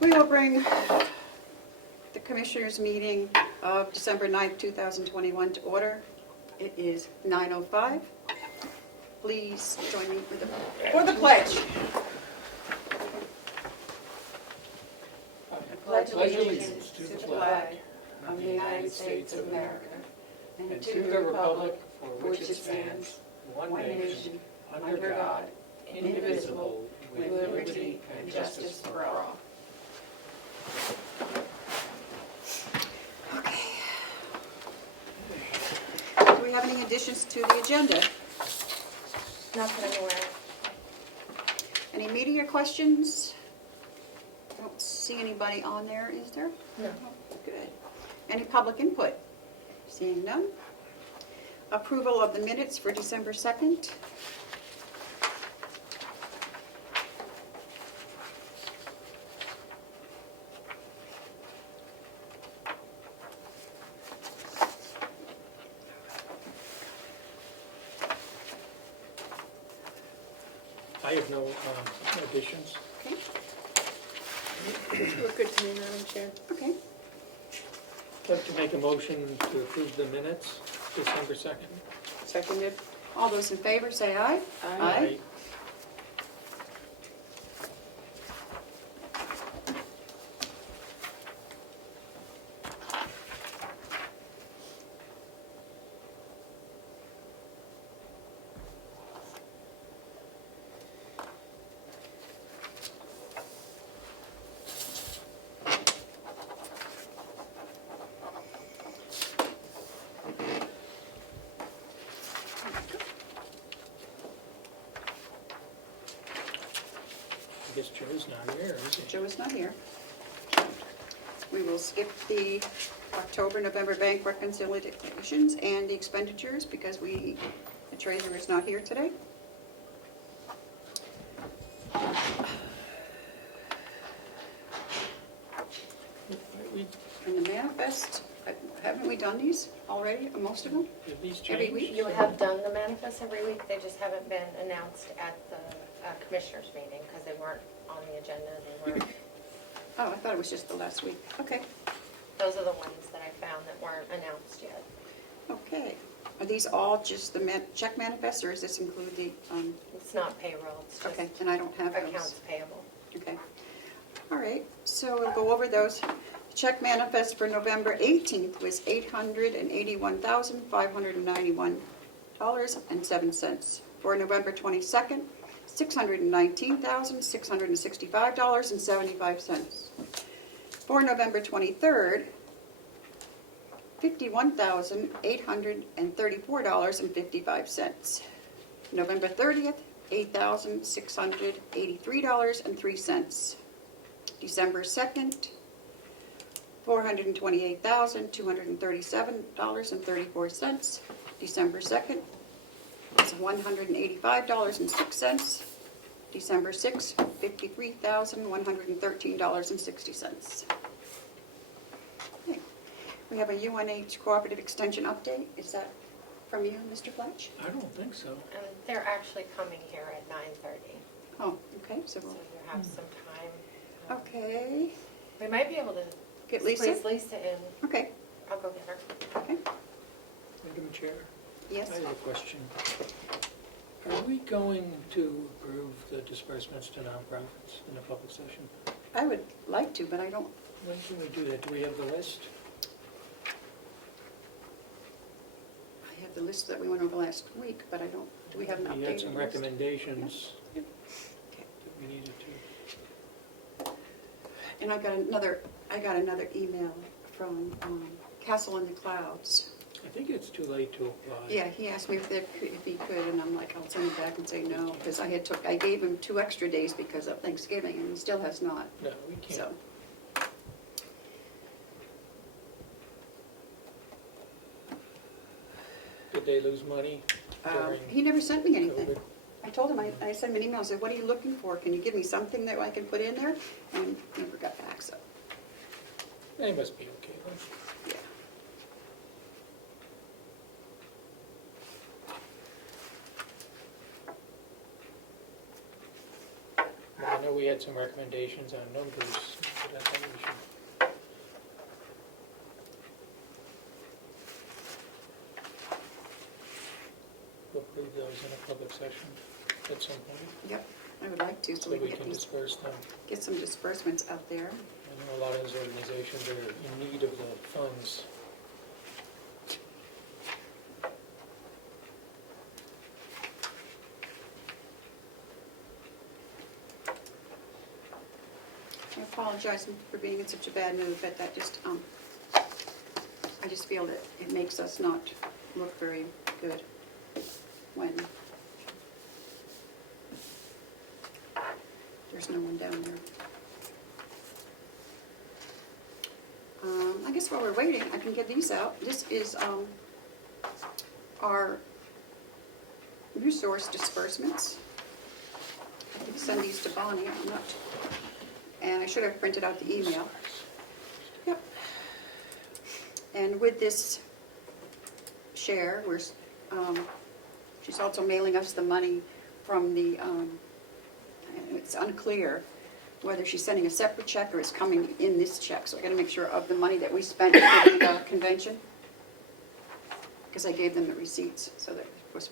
We will bring the Commissioners' meeting of December 9th, 2021 to order. It is 9:05. Please join me for the pledge. I pledge allegiance to the flag of the United States of America and to the republic for which it stands, one nation, under God, indivisible, with liberty and justice for all. Okay. Do we have any additions to the agenda? Not that I'm aware of. Any media questions? I don't see anybody on there, is there? No. Good. Any public input? Seeing none. Approval of the minutes for December 2nd. I have no additions. Okay. Look good to me, Madam Chair. Okay. I'd like to make a motion to approve the minutes, December 2nd. Seconded. All those in favor say aye. Aye. I guess Joe's not here, is he? Joe is not here. We will skip the October, November bank reconciliations and the expenditures because the treasurer is not here today. We- And the manifest, haven't we done these already, most of them? Have these Every changed? week? You have done the manifests every week, they just haven't been announced at the commissioners meeting because they weren't on the agenda, they weren't, Oh, I thought it was just the last week. Okay, those are the ones that I found that weren't announced yet. okay. Are these all just the check manifests or does this include the, It's not payroll, it's just okay, and I don't have those. accounts payable. Okay. All right, so we'll go over those. Check manifest for November 18th was $881,591.07. For November 22nd, $619,665.75. For November 23rd, $51,834.55. November 30th, $8,683.03. December 2nd, $428,237.34. December 2nd is $185.06. December 6th, $53,113.60. Okay. We have a UNH cooperative extension update. Is that from you, Mr. Fletch? I don't think so. They're actually coming here at 9:30, Oh, okay, so so we'll, you have some time. okay. We might be able to Get Lisa? squeeze Lisa in. Okay, I'll go get her. okay, Madam Chair, yes. I have a question. Are we going to approve the disbursements to nonprofits in a public session? I would like to, but I don't, When can we do that? Do we have the list? I have the list that we went over last week, but I don't, do we have an updated We list? had some recommendations Okay. that we needed to. And I got another email from Castle in the Clouds. I think it's too late to apply. Yeah, he asked me if he could, and I'm like, I'll send him back and say no, because I gave him 2 extra days because of Thanksgiving, and he still has not, No, we can't. so. Did they lose money during He never sent me anything. COVID? I told him, I sent him an email, I said, what are you looking for? Can you give me something that I can put in there? And he never got back, so, They must be okay then. yeah. I know we had some recommendations on numbers, but I think we should. We'll approve those in a public session at some point, Yep, I would like to, so so we we can can disperse them. get some disbursements out there. I know a lot of those organizations are in need of the funds. I apologize for being in such a bad mood, but that just, I just feel that it makes us not look very good when there's no one down there. I guess while we're waiting, I can get these out. This is our new source disbursements. I can send these to Bonnie, I'm not, and I should have printed out the email. Yep. And with this share, she's also mailing us the money from the, it's unclear whether she's sending a separate check or it's coming in this check. So I gotta make sure of the money that we spent for the convention, because I gave them the receipts, so that was,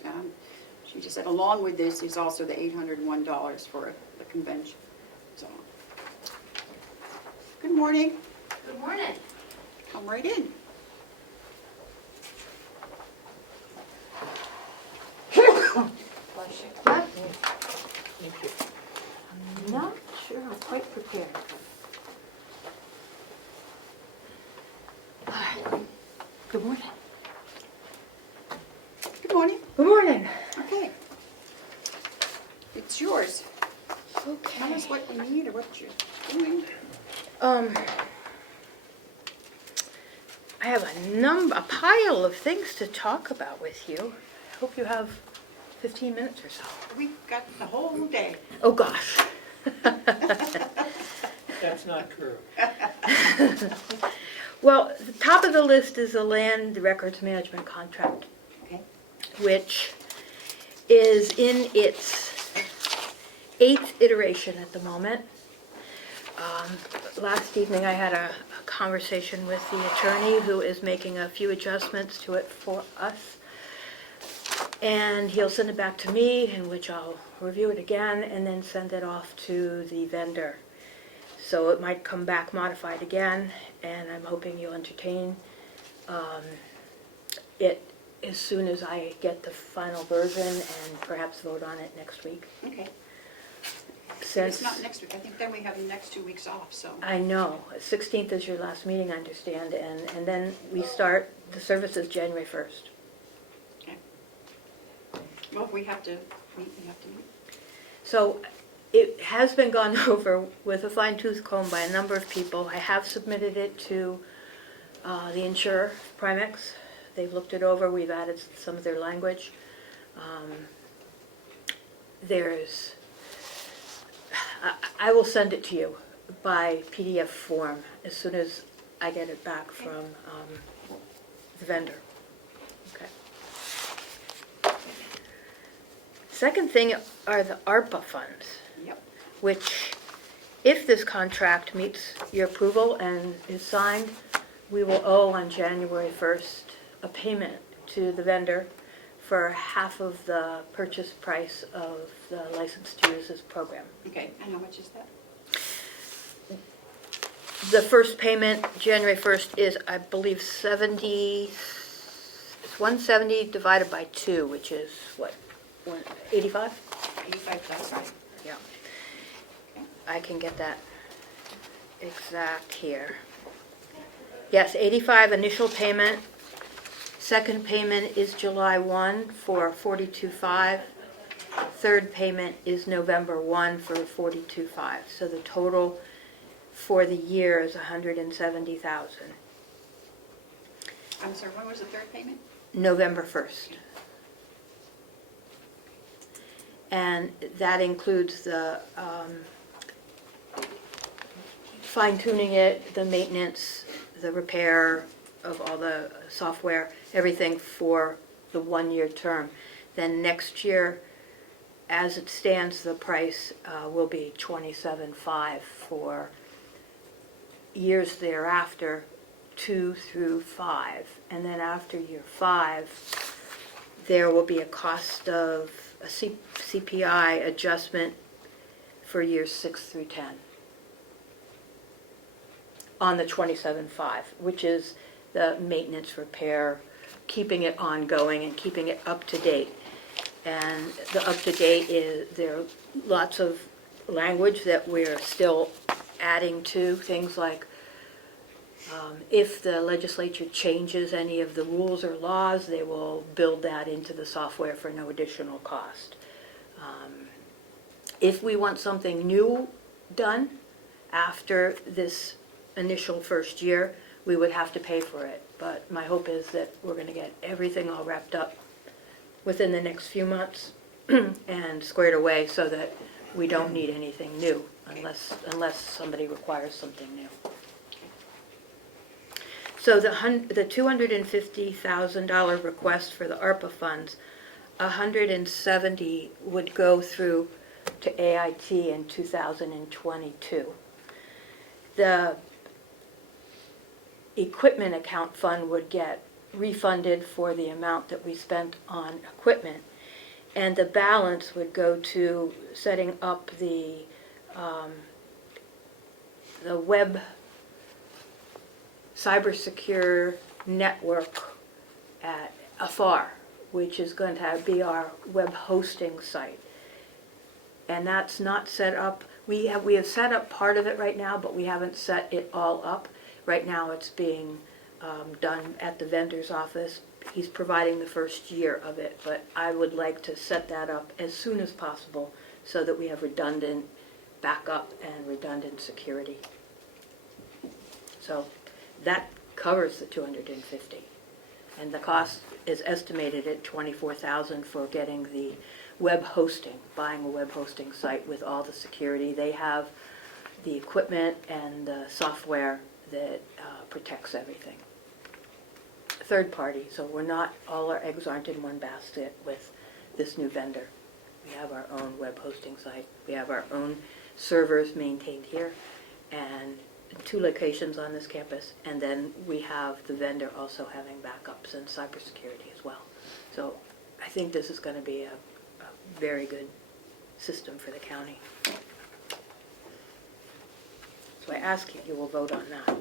she just said along with this is also the $801 for the convention, so. Good morning. Good morning. Come right in. Bless you. Thank you. I'm not sure I'm quite prepared. All right. Good morning. Good morning. Good morning. Okay. It's yours. Tell Okay. us what you need or what you're doing. I have a pile of things to talk about with you. I hope you have 15 minutes or so. We've got the whole day. Oh, gosh. That's not true. Well, the top of the list is the land records management contract, Okay. which is in its 8th iteration at the moment. Last evening I had a conversation with the attorney who is making a few adjustments to it for us. And he'll send it back to me, in which I'll review it again and then send it off to the vendor. So it might come back modified again, and I'm hoping you'll entertain it as soon as I get the final version and perhaps vote on it next week. Okay. Since It's not next week. I think then we have the next 2 weeks off, so. I know, 16th is your last meeting, I understand, and then we start the services January 1st. Okay. Well, if we have to meet, we have to meet. So it has been gone over with a fine-tooth comb by a number of people. I have submitted it to the insurer, Primex. They've looked it over. We've added some of their language. I will send it to you by PDF form as soon as I get it back from the vendor. Okay. Second thing are the Arpa Funds, Yep. which, if this contract meets your approval and is signed, we will owe on January 1st a payment to the vendor for half of the purchase price of the license to use this program. Okay, and how much is that? The first payment, January 1st, is, I believe, 70, it's 170 divided by 2, which is, what, 85? 85,000. Yeah. Okay. I can get that exact here. Yes, 85 initial payment. Second payment is July 1 for 42.5. Third payment is November 1 for 42.5. So the total for the year is 170,000. I'm sorry, when was the third payment? November 1st. And that includes the fine-tuning it, the maintenance, the repair of all the software, everything for the one-year term. Then next year, as it stands, the price will be $27,500 for years thereafter, 2 through 5. And then after year 5, there will be a cost of a CPI adjustment for years 6 through 10 on the $27,500, which is the maintenance, repair, keeping it ongoing and keeping it up to date. And the up to date is, there are lots of language that we're still adding to, things like if the legislature changes any of the rules or laws, they will build that into the software for no additional cost. If we want something new done after this initial first year, we would have to pay for it. But my hope is that we're going to get everything all wrapped up within the next few months and squared away so that we don't need anything new unless somebody requires something new. So the $250,000 request for the ARPA funds, 170 would go through to AIT in 2022. The equipment account fund would get refunded for the amount that we spent on equipment, and the balance would go to setting up the web cybersecure network at AFAR, which is going to be our web hosting site. And that's not set up. We have set up part of it right now, but we haven't set it all up. Right now it's being done at the vendor's office. He's providing the first year of it, but I would like to set that up as soon as possible so that we have redundant backup and redundant security. So that covers the $250,000, and the cost is estimated at $24,000 for getting the web hosting, buying a web hosting site with all the security. They have the equipment and the software that protects everything. Third party, so we're not, all our eggs aren't in one basket with this new vendor. We have our own web hosting site. We have our own servers maintained here and 2 locations on this campus, and then we have the vendor also having backups and cybersecurity as well. So I think this is going to be a very good system for the county. So I ask you will vote on that.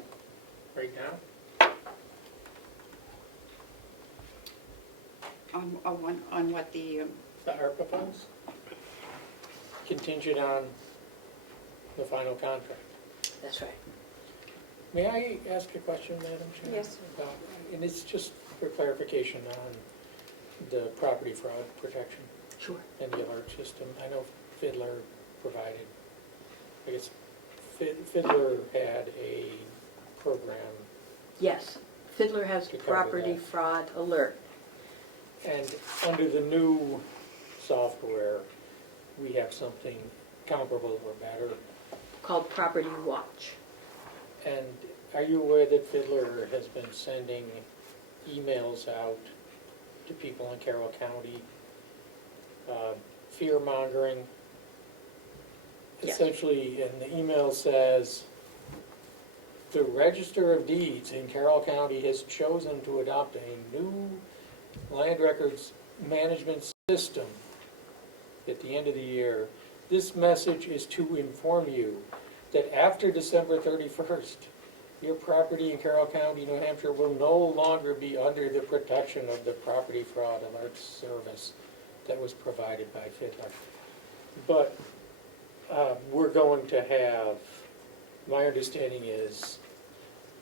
Right now? On what the, The ARPA funds? Contingent on the final contract. That's right. May I ask a question, Madam Chair? Yes. And it's just for clarification on the property fraud protection Sure. and the alert system. I know Fiddler provided, I guess Fiddler had a program, Yes. Fiddler has To cover property that. fraud alert. and under the new software, we have something comparable or better. Called Property Watch. And are you aware that Fiddler has been sending emails out to people in Carroll County, fear-mongering? Yes. Essentially, and the email says, the Register of Deeds in Carroll County has chosen to adopt a new land records management system at the end of the year. This message is to inform you that after December 31st, your property in Carroll County, New Hampshire will no longer be under the protection of the Property Fraud Alert Service that was provided by Fiddler. But we're going to have, my understanding is,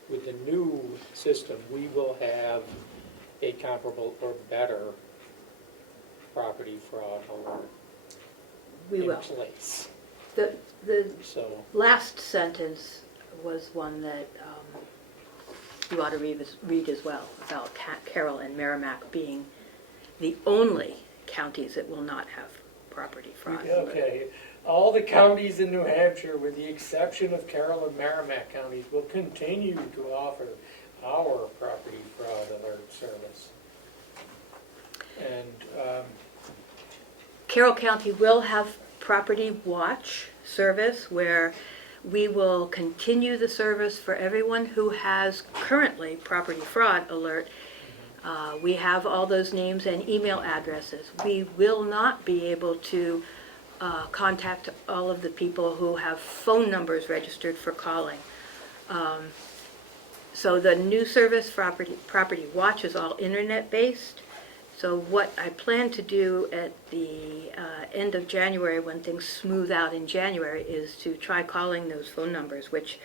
with the new system, we will have a comparable or better property fraud alert We in will. place. The So, last sentence was one that you ought to read as well, about Carroll and Merrimack being the only counties that will not have property fraud. okay, all the counties in New Hampshire, with the exception of Carroll and Merrimack counties, will continue to offer our property fraud alert service. And Carroll County will have property watch service where we will continue the service for everyone who has currently property fraud alert. We have all those names and email addresses. We will not be able to contact all of the people who have phone numbers registered for calling. So the new service, Property Watch, is all internet-based. So what I plan to do at the end of January, when things smooth out in January, is to try calling those phone numbers, which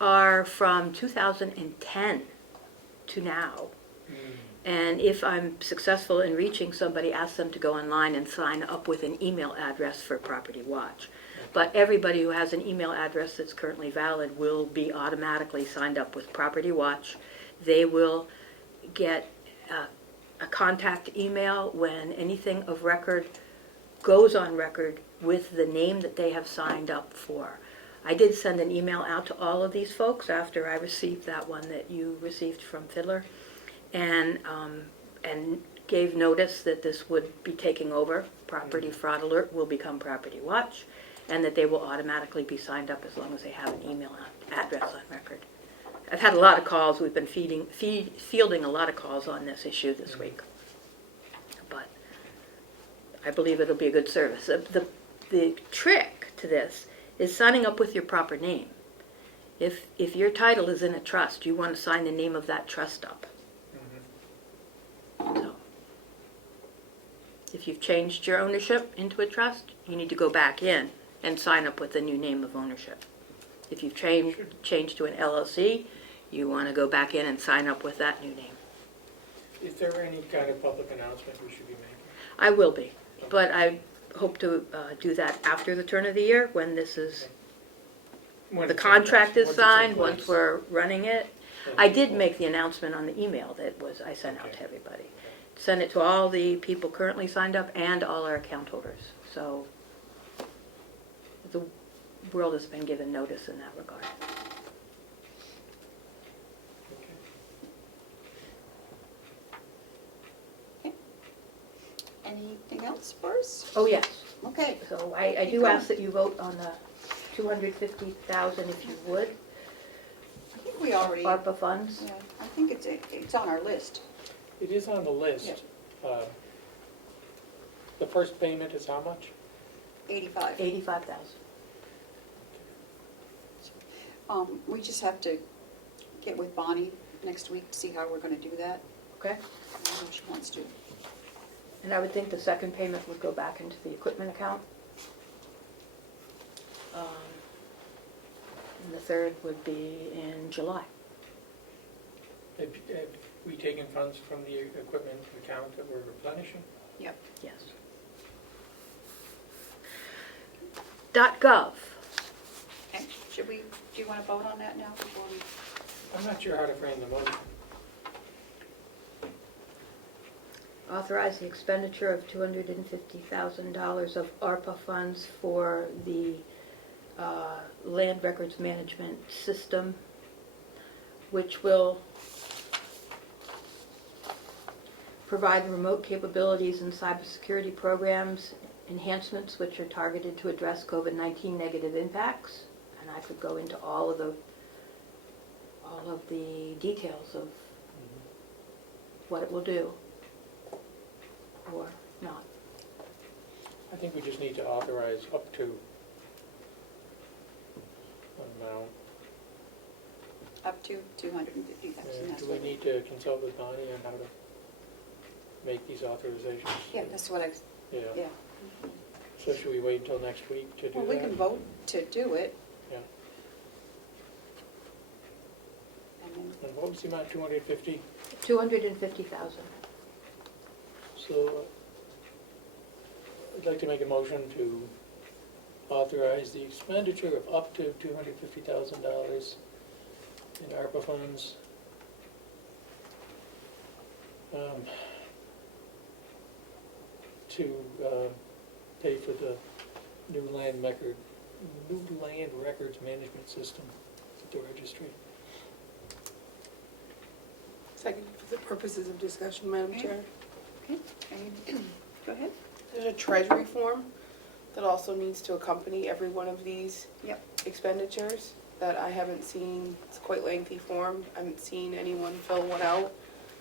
are from 2010 to now. And if I'm successful in reaching somebody, ask them to go online and sign up with an email address for Property Watch. But everybody who has an email address that's currently valid will be automatically signed up with Property Watch. They will get a contact email when anything of record goes on record with the name that they have signed up for. I did send an email out to all of these folks after I received that one that you received from Fiddler, and gave notice that this would be taking over. Property Fraud Alert will become Property Watch, and that they will automatically be signed up as long as they have an email address on record. I've had a lot of calls. We've been fielding a lot of calls on this issue this week. But I believe it'll be a good service. The trick to this is signing up with your proper name. If your title is in a trust, you want to sign the name of that trust up. So, if you've changed your ownership into a trust, you need to go back in and sign up with the new name of ownership. If you've changed to an LLC, you want to go back in and sign up with that new name. Is there any kind of public announcement we should be making? I will be, but I hope to do that after the turn of the year when this is, When the it's contract is once it's in signed, place. once we're running it. I did make the announcement on the email that I sent out to everybody. Send it to all the people currently signed up and all our account holders. So the world has been given notice in that regard. Okay. Anything else for us? Oh, yes. Okay. So I do ask that you vote on the $250,000 if you would, I think we already, ARPA funds. yeah, I think it's on our list. It is on the list. The first payment is how much? 85. $85,000. We just have to get with Bonnie next week to see how we're going to do that. Okay? I don't know if she wants to. And I would think the second payment would go back into the equipment account. And the third would be in July. Have we taken funds from the equipment account that we're replenishing? Yep. Yes. .gov. Okay. Do you want to vote on that now before we? I'm not sure how to frame the motion. Authorize the expenditure of $250,000 of ARPA funds for the land records management system, which will provide remote capabilities and cybersecurity programs enhancements which are targeted to address COVID-19 negative impacts. And I could go into all of the details of what it will do or not. I think we just need to authorize up to an amount. Up to 250,000. That's Do we what need to consult with Bonnie on how to make these authorizations? Yeah, that's what Yeah. yeah. So should we wait until next week to do that? Well, we can vote to do it. Yeah. And then, And what was the amount, 250? $250,000. So I'd like to make a motion to authorize the expenditure of up to $250,000 in ARPA funds to pay for the new land records management system at the registry. Second, for the purposes of discussion, Madam Okay. Chair. okay, go ahead. There's a treasury form that also needs to accompany every one of these Yep. expenditures that I haven't seen. It's a quite lengthy form. I haven't seen anyone fill one out.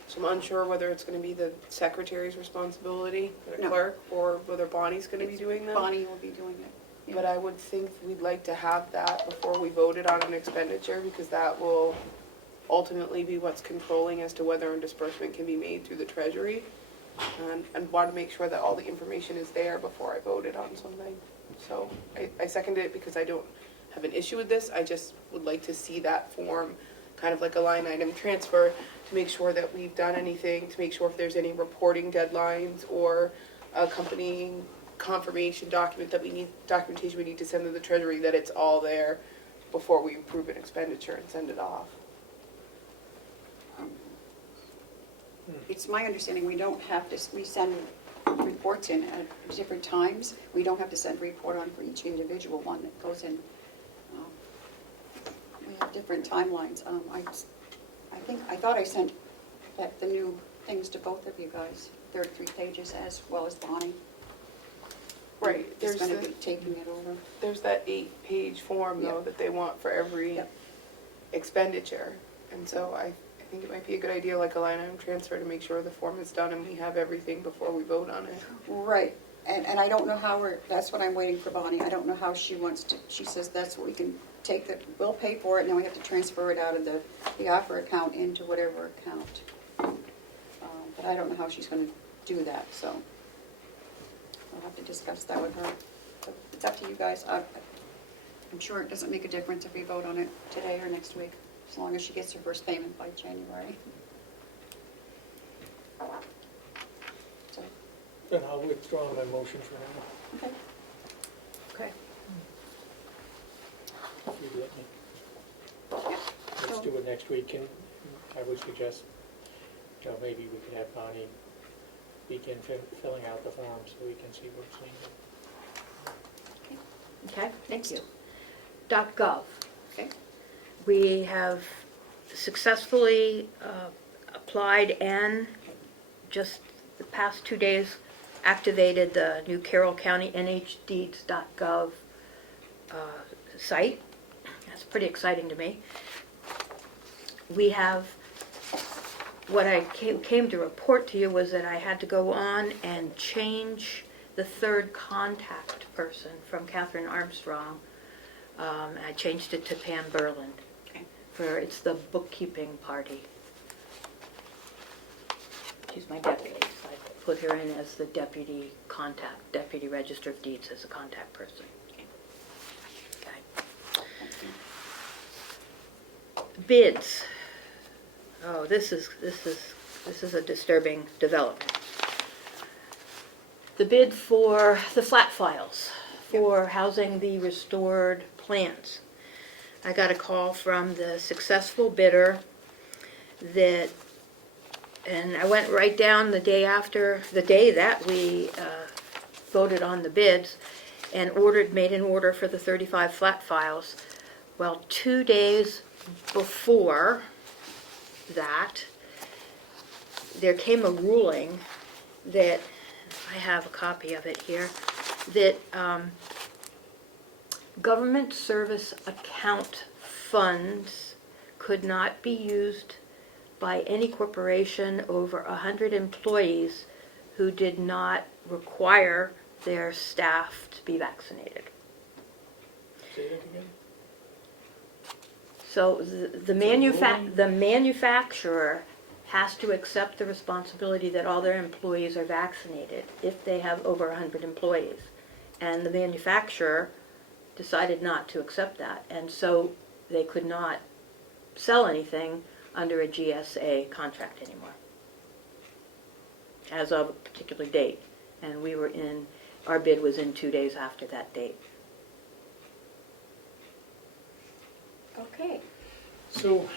So I'm unsure whether it's gonna be the secretary's responsibility, the No. clerk, or whether Bonnie's gonna be doing them. Bonnie will be doing it. Yeah. But I would think we'd like to have that before we voted on an expenditure, because that will ultimately be what's controlling as to whether a disbursement can be made through the treasury. And want to make sure that all the information is there before I voted on something. So I seconded it because I don't have an issue with this, I just would like to see that form, kind of like a line item transfer, to make sure that we've done anything, to make sure if there's any reporting deadlines or accompanying confirmation document that we need, documentation we need to send to the treasury, that it's all there before we approve an expenditure and send it off. It's my understanding we don't have to, we send reports in at different times. We don't have to send a report on for each individual one that goes in. We have different timelines. I thought I sent the new things to both of you guys, 33 pages, as well as Bonnie. Right, Is there's going to be the, taking it over. there's that 8-page form though Yep. that they want for every Yep. expenditure. And so I think it might be a good idea, like a line item transfer, to make sure the form is done and we have everything before we vote on it. Right, and I don't know how that's what I'm waiting for Bonnie. I don't know how she wants to, she says that's what we can take, that we'll pay for it, and then we have to transfer it out of the Arpa account into whatever account. But I don't know how she's gonna do that, so I'll have to discuss that with her. But it's up to you guys. I'm sure it doesn't make a difference if we vote on it today or next week, as long as she gets her first payment by January. So, Then I'll withdraw my motion for now. okay. Okay. If you'd let me. Yeah. Let's So- do it next week, and I would suggest, maybe we could have Bonnie begin filling out the form so we can see what's needed. Okay, thank you. .gov. Okay. We have successfully applied and just the past 2 days activated the new Carroll County NHDeeds.gov site. That's pretty exciting to me. We have, what I came to report to you was that I had to go on and change the third contact person from Catherine Armstrong. I changed it to Pam Berland. Okay. It's the bookkeeping party. She's my deputy, so I put her in as the deputy contact, deputy register of deeds as a contact person. Okay. Bids. Oh, this is a disturbing development. The bid for the flat files for housing the restored plans. I got a call from the successful bidder and I went right down the day that we voted on the bids and made an order for the 35 flat files. Well, 2 days before that, there came a ruling that, I have a copy of it here, that government service account funds could not be used by any corporation over 100 employees who did not require their staff to be vaccinated. Say that again? So the manufacturer has to accept the responsibility that all their employees are vaccinated if they have over 100 employees. And the manufacturer decided not to accept that, and so they could not sell anything under a GSA contract anymore as of a particular date. And our bid was in 2 days after that date. Okay. So,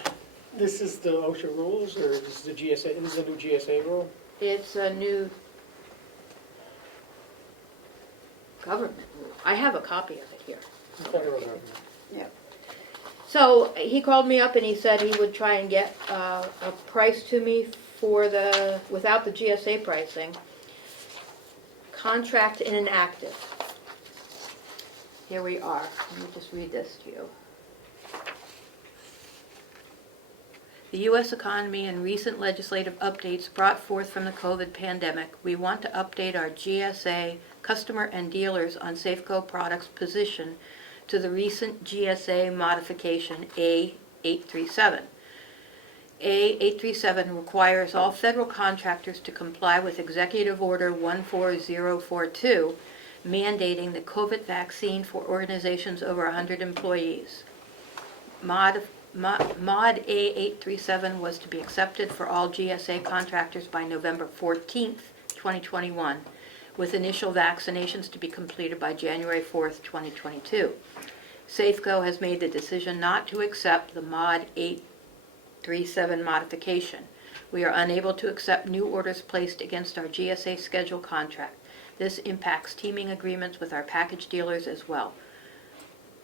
this is the OSHA rules, or this is the GSA, this is a new GSA rule? It's a new government rule. I have a copy of it here. Federal government. Yeah. So he called me up and he said he would try and get a price to me for without the GSA pricing. Contract inactive. Here we are. Let me just read this to you. The U.S. economy and recent legislative updates brought forth from the COVID pandemic, we want to update our GSA customer and dealers on Safeco products' position to the recent GSA modification A837. A837 requires all federal contractors to comply with Executive Order 14042, mandating the COVID vaccine for organizations over 100 employees. Mod A837 was to be accepted for all GSA contractors by November 14th, 2021, with initial vaccinations to be completed by January 4th, 2022. Safeco has made the decision not to accept the Mod 837 modification. We are unable to accept new orders placed against our GSA schedule contract. This impacts teaming agreements with our package dealers as well.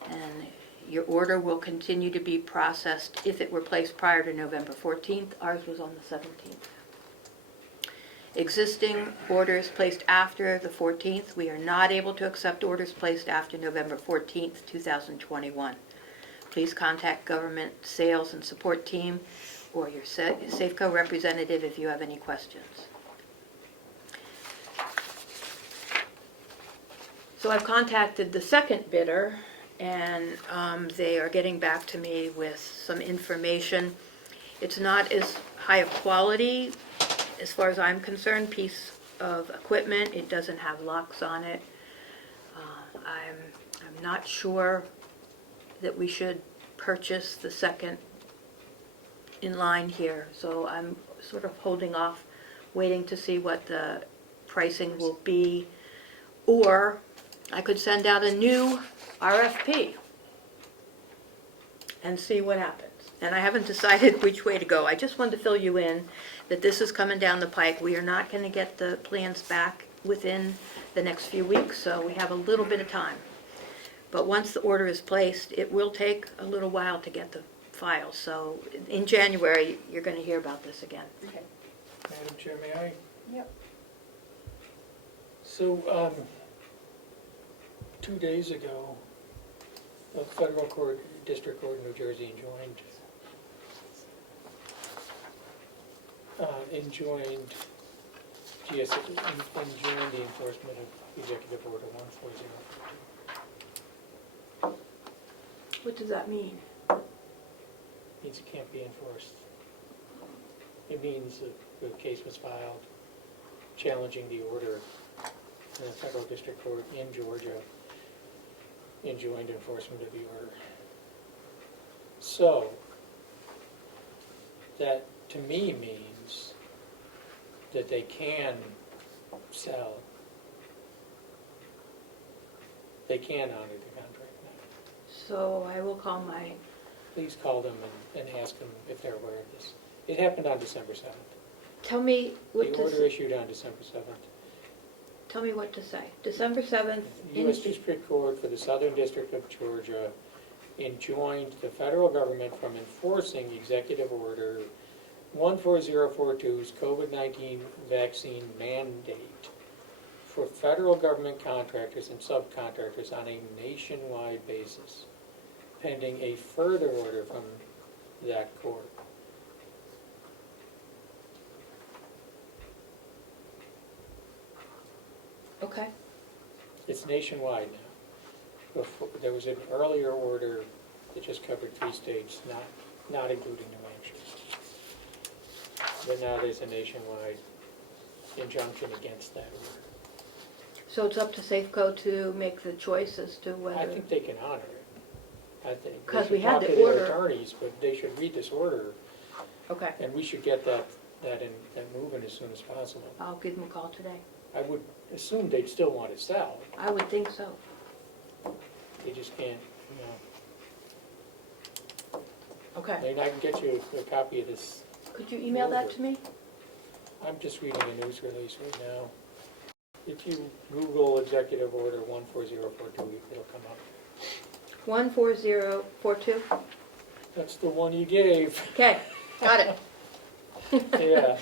And your order will continue to be processed if it were placed prior to November 14th. Ours was on the 17th. Existing orders placed after the 14th, we are not able to accept orders placed after November 14th, 2021. Please contact Government Sales and Support Team or your Safeco representative if you have any questions. So I've contacted the second bidder, and they are getting back to me with some information. It's not as high a quality, as far as I'm concerned, piece of equipment. It doesn't have locks on it. I'm not sure that we should purchase the second in line here, so I'm sort of holding off, waiting to see what the pricing will be, or I could send out a new RFP and see what happens. And I haven't decided which way to go. I just wanted to fill you in that this is coming down the pike. We are not going to get the plans back within the next few weeks, so we have a little bit of time. But once the order is placed, it will take a little while to get the files. So in January, you're going to hear about this again. Okay. Madam Chair, may I? Yep. So, 2 days ago, a federal court, district court in New Jersey enjoined GSA, enjoined the enforcement of Executive Order 14042. What does that mean? Means it can't be enforced. It means that the case was filed challenging the order, and the federal district court in Georgia enjoined enforcement of the order. So, that to me means that they can sell, they can honor the contract now. So I will call my, Please call them and ask them if they're aware of this. It happened on December 7th. tell me what The to order issued on December 7th. tell me what to say. December 7th. The U.S. District Court for the Southern District of Georgia enjoined the federal government from enforcing Executive Order 14042's COVID-19 vaccine mandate for federal government contractors and subcontractors on a nationwide basis, pending a further order from that court. Okay. It's nationwide now. Before, there was an earlier order that just covered 3 states, not including New Hampshire. But now there's a nationwide injunction against that order. So it's up to Safeco to make the choice as to I whether, think they can honor it. I think they 'Cause should we had talk the to their order. attorneys, but they should read this order, okay, and we should get that moving as soon as possible. I'll give them a call today. I would assume they'd still want to sell. I would think so. They just can't, Okay. And I can get you a copy of this. Could you email that to me? I'm just reading a news release right now. If you Google Executive Order 14042, it'll come up. 14042? That's the one you gave. Okay, got it. Yeah.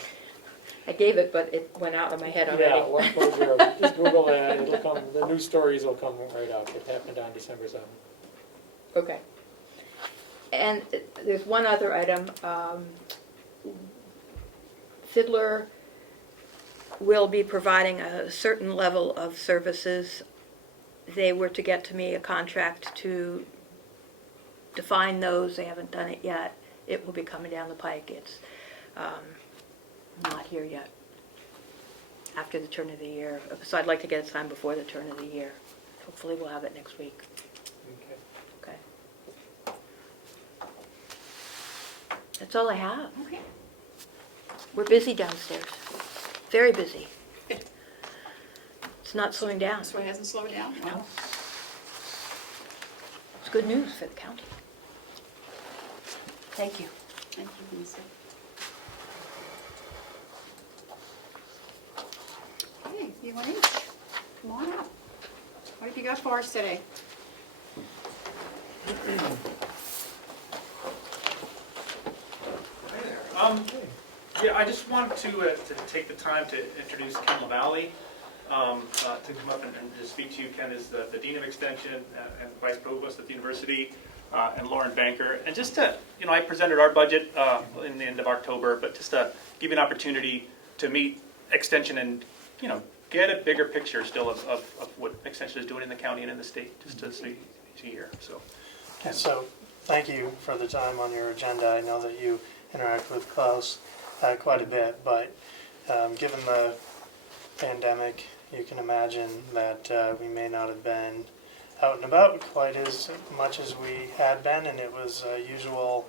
I gave it, but it went out of my head Yeah, already. 140. Just Google that. It'll come. The news stories will come right up. It happened on December 7th. Okay. And there's one other item. Fiddler will be providing a certain level of services. They were to get to me a contract to define those. They haven't done it yet. It will be coming down the pike. It's not here yet. After the turn of the year. So I'd like to get it signed before the turn of the year. Hopefully we'll have it next week. Okay. Okay. That's all I have. Okay. We're busy downstairs. Very busy. It's not slowing down. So it hasn't slowed down? Well, It's good news for the county. Thank you. thank you, Lisa. Hey, UNH, come on up. What have you got for us today? Yeah, I just wanted to take the time to introduce Ken LaValle, to come up and just speak to you. Ken is the Dean of Extension and Vice Provost at the University, and Lauren Banker. And just to, I presented our budget in the end of October, but just to give you an opportunity to meet Extension and, get a bigger picture still of what Extension is doing in the county and in the state, just to see here. So, Ken. So, thank you for the time on your agenda. I know that you interact with Klaus quite a bit, but given the pandemic, you can imagine that we may not have been out and about quite as much as we had been, and it was usual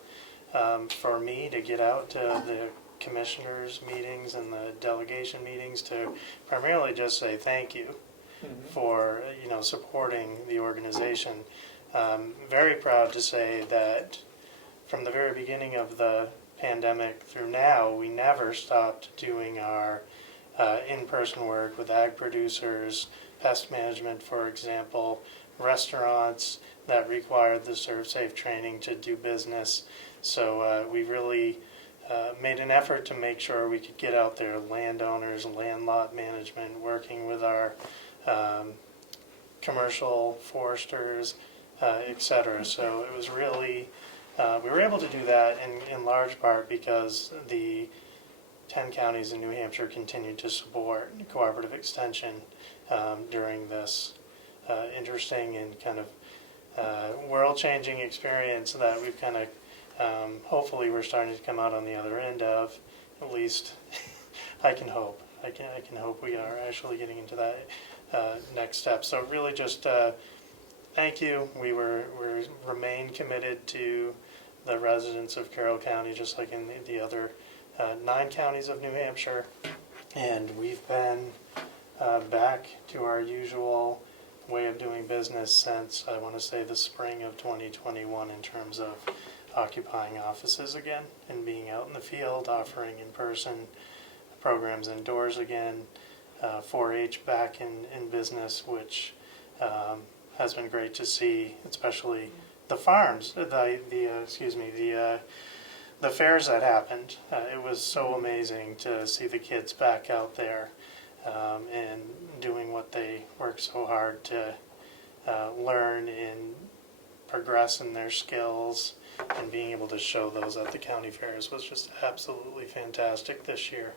for me to get out to the commissioners' meetings and the delegation meetings to primarily just say thank you for supporting the organization. Very proud to say that from the very beginning of the pandemic through now, we never stopped doing our in-person work with ag producers, pest management, for example, restaurants that required the ServSafe training to do business. So we really made an effort to make sure we could get out there, landowners, land lot management, working with our commercial foresters, etc. So it was really, we were able to do that in large part because the 10 counties in New Hampshire continued to support cooperative extension during this interesting and kind of world-changing experience that we've kind of, hopefully we're starting to come out on the other end of. At least I can hope. I can hope we are actually getting into that next step. So really just thank you. We remain committed to the residents of Carroll County, just like in the other 9 counties of New Hampshire. And we've been back to our usual way of doing business since, I want to say, the spring of 2021 in terms of occupying offices again and being out in the field, offering in-person programs indoors again, 4-H back in business, which has been great to see, especially the farms, the fairs that happened. It was so amazing to see the kids back out there and doing what they worked so hard to learn and progress in their skills, and being able to show those at the county fairs was just absolutely fantastic this year.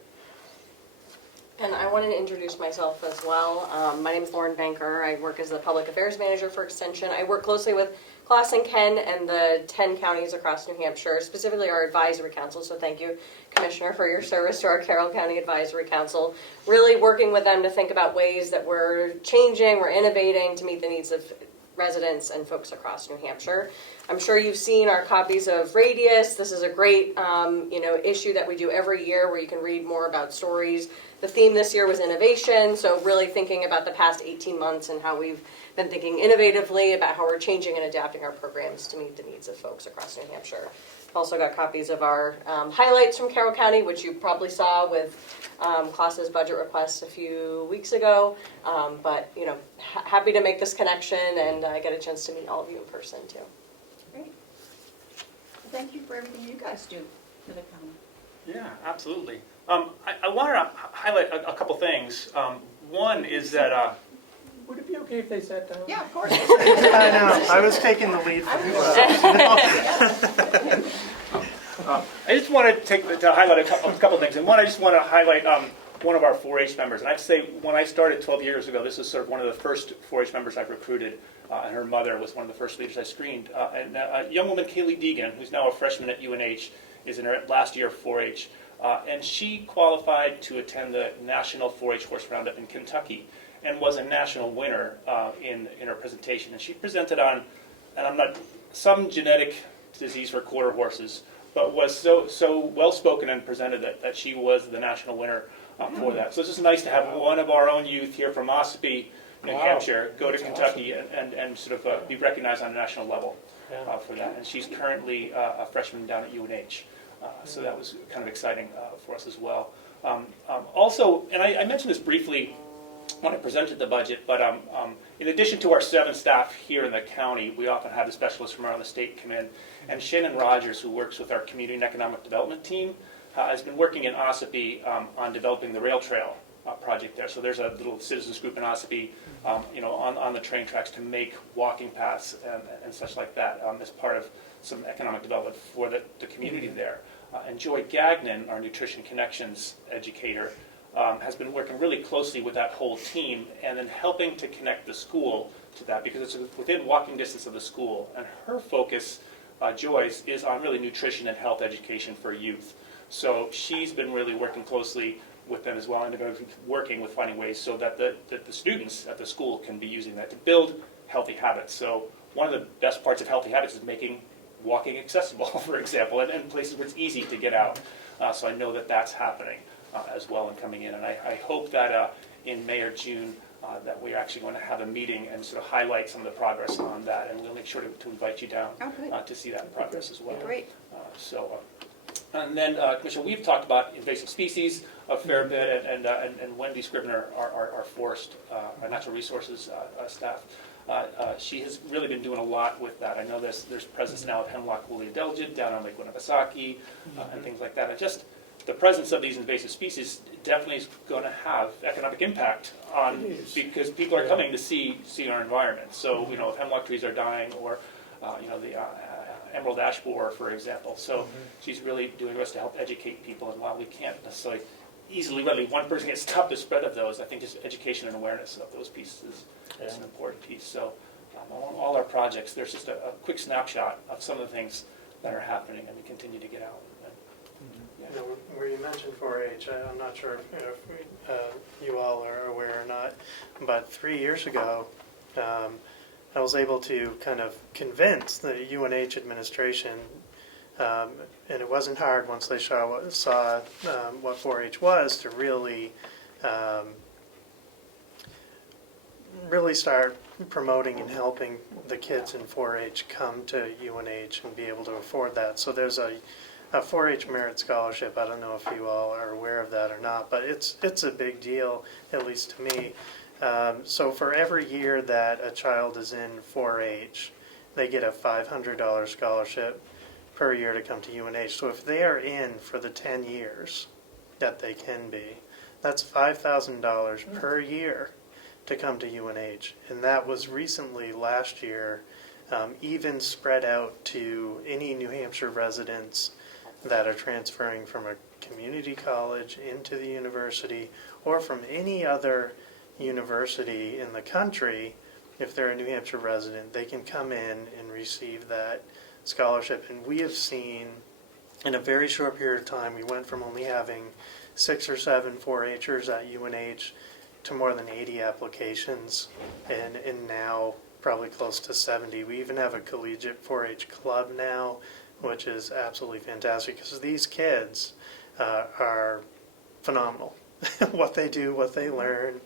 And I wanted to introduce myself as well. My name is Lauren Banker. I work as the Public Affairs Manager for Extension. I work closely with Klaus and Ken and the 10 counties across New Hampshire, specifically our advisory council. So thank you, Commissioner, for your service to our Carroll County Advisory Council. Really working with them to think about ways that we're changing, we're innovating to meet the needs of residents and folks across New Hampshire. I'm sure you've seen our copies of Radius. This is a great issue that we do every year where you can read more about stories. The theme this year was innovation, so really thinking about the past 18 months and how we've been thinking innovatively about how we're changing and adapting our programs to meet the needs of folks across New Hampshire. I've also got copies of our highlights from Carroll County, which you probably saw with Klaus's budget request a few weeks ago. But happy to make this connection and get a chance to meet all of you in person too. Great. Thank you for everything you guys do for the county. Yeah, absolutely. I wanted to highlight a couple things. One is that Would it be okay if they sat down? Yeah, of course. I know, I was taking the lead for you. I just wanted to highlight a couple things. And one, I just want to highlight one of our 4-H members. And I'd say when I started 12 years ago, this was sort of one of the first 4-H members I've recruited. And her mother was one of the first leaders I screened. And a young woman, Kaylee Deegan, who's now a freshman at UNH, is in her last year of 4-H. And she qualified to attend the National 4-H Horse Roundup in Kentucky and was a national winner in her presentation. And she presented on, and I'm not, some genetic disease for quarter horses, but was so well-spoken and presented that she was the national winner for that. So it's just nice to have one of our own youth here from Ossipee, New Hampshire, go to Kentucky and sort of be recognized on a national level for that. And she's currently a freshman down at UNH. So that was kind of exciting for us as well. Also, and I mentioned this briefly when I presented the budget, but in addition to our 7 staff here in the county, we often have the specialists from around the state come in. And Shannon Rogers, who works with our Community and Economic Development team, has been working in Ossipee on developing the rail trail project there. So there's a little citizens group in Ossipee, on the train tracks to make walking paths and such like that as part of some economic development for the community there. And Joy Gagnon, our Nutrition Connections educator, has been working really closely with that whole team and then helping to connect the school to that because it's within walking distance of the school. And her focus, Joyce, is on really nutrition and health education for youth. So she's been really working closely with them as well and working with finding ways so that the students at the school can be using that to build healthy habits. So one of the best parts of healthy habits is making walking accessible, for example, and places where it's easy to get out. So I know that that's happening as well and coming in. And I hope that in May or June that we're actually going to have a meeting and sort of highlight some of the progress on that. And we'll make sure to invite you down to see that progress as well. Great. And then, Commissioner, we've talked about invasive species a fair bit, and Wendy Scribner, our forest, our natural resources staff, she has really been doing a lot with that. I know there's presence now of hemlock woolly adelgid down on Lake Winnipesaukee and things like that. And just the presence of these invasive species definitely is going to have economic impact on because people are coming to see our environment. So if hemlock trees are dying, or the emerald ash borer, for example. So she's really doing her best to help educate people. And while we can't necessarily easily, readily, one person can stop the spread of those, I think just education and awareness of those pieces is an important piece. So on all our projects, there's just a quick snapshot of some of the things that are happening, and we continue to get out. Where you mentioned 4-H, I'm not sure if you all are aware or not, but 3 years ago, I was able to kind of convince the UNH administration, and it wasn't hard once they saw what 4-H was, to really start promoting and helping the kids in 4-H come to UNH and be able to afford that. So there's a 4-H merit scholarship. I don't know if you all are aware of that or not, but it's a big deal, at least to me. So for every year that a child is in 4-H, they get a $500 scholarship per year to come to UNH. So if they are in for the 10 years that they can be, that's $5,000 per year to come to UNH. And that was recently, last year, even spread out to any New Hampshire residents that are transferring from a community college into the university or from any other university in the country. If they're a New Hampshire resident, they can come in and receive that scholarship. And we have seen, in a very short period of time, we went from only having 6 or 7 4-Hers at UNH to more than 80 applications, and now probably close to 70. We even have a collegiate 4-H club now, which is absolutely fantastic, because these kids are phenomenal. What they do, what they learn,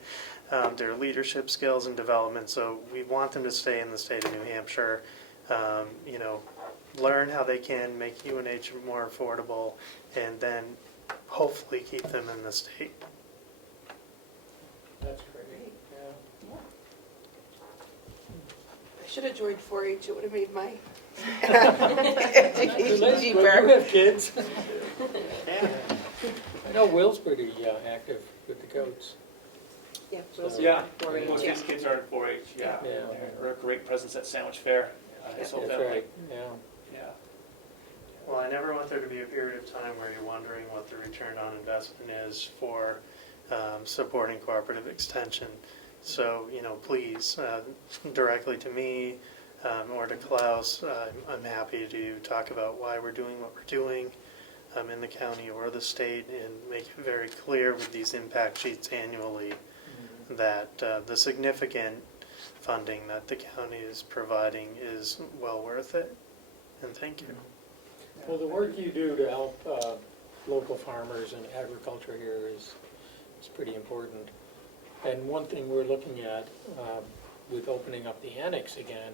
their leadership skills and development. So we want them to stay in the state of New Hampshire, learn how they can make UNH more affordable, and then hopefully keep them in the state. That's great. Yeah. I should have joined 4-H. It would have made my You education cheaper. have kids. Yeah. I know Will's pretty active with the goats. Yeah. Yeah, 4-H, most of yeah. his kids are in 4-H, yeah. Yeah. They're a great presence at Sandwich Fair. His whole That's family. right, yeah. Yeah. Well, I never want there to be a period of time where you're wondering what the return on investment is for supporting cooperative extension. So, please, directly to me or to Klaus, I'm happy to talk about why we're doing what we're doing in the county or the state, and make it very clear with these impact sheets annually that the significant funding that the county is providing is well worth it. And thank you. Well, the work you do to help local farmers and agriculture here is pretty important. And one thing we're looking at with opening up the annex again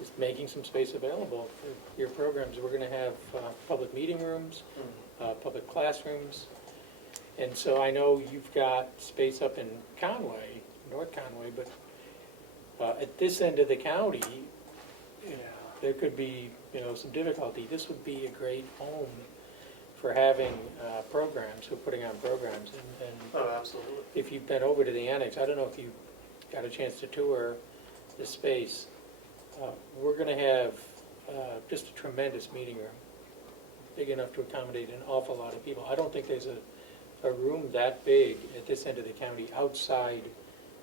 is making some space available for your programs. We're going to have public meeting rooms, public classrooms. And so I know you've got space up in Conway, North Conway, but at this end of the county, there could be some difficulty. This would be a great home for having programs, for putting on programs. And Oh, absolutely. if you've been over to the annex, I don't know if you got a chance to tour the space. We're going to have just a tremendous meeting room, big enough to accommodate an awful lot of people. I don't think there's a room that big at this end of the county outside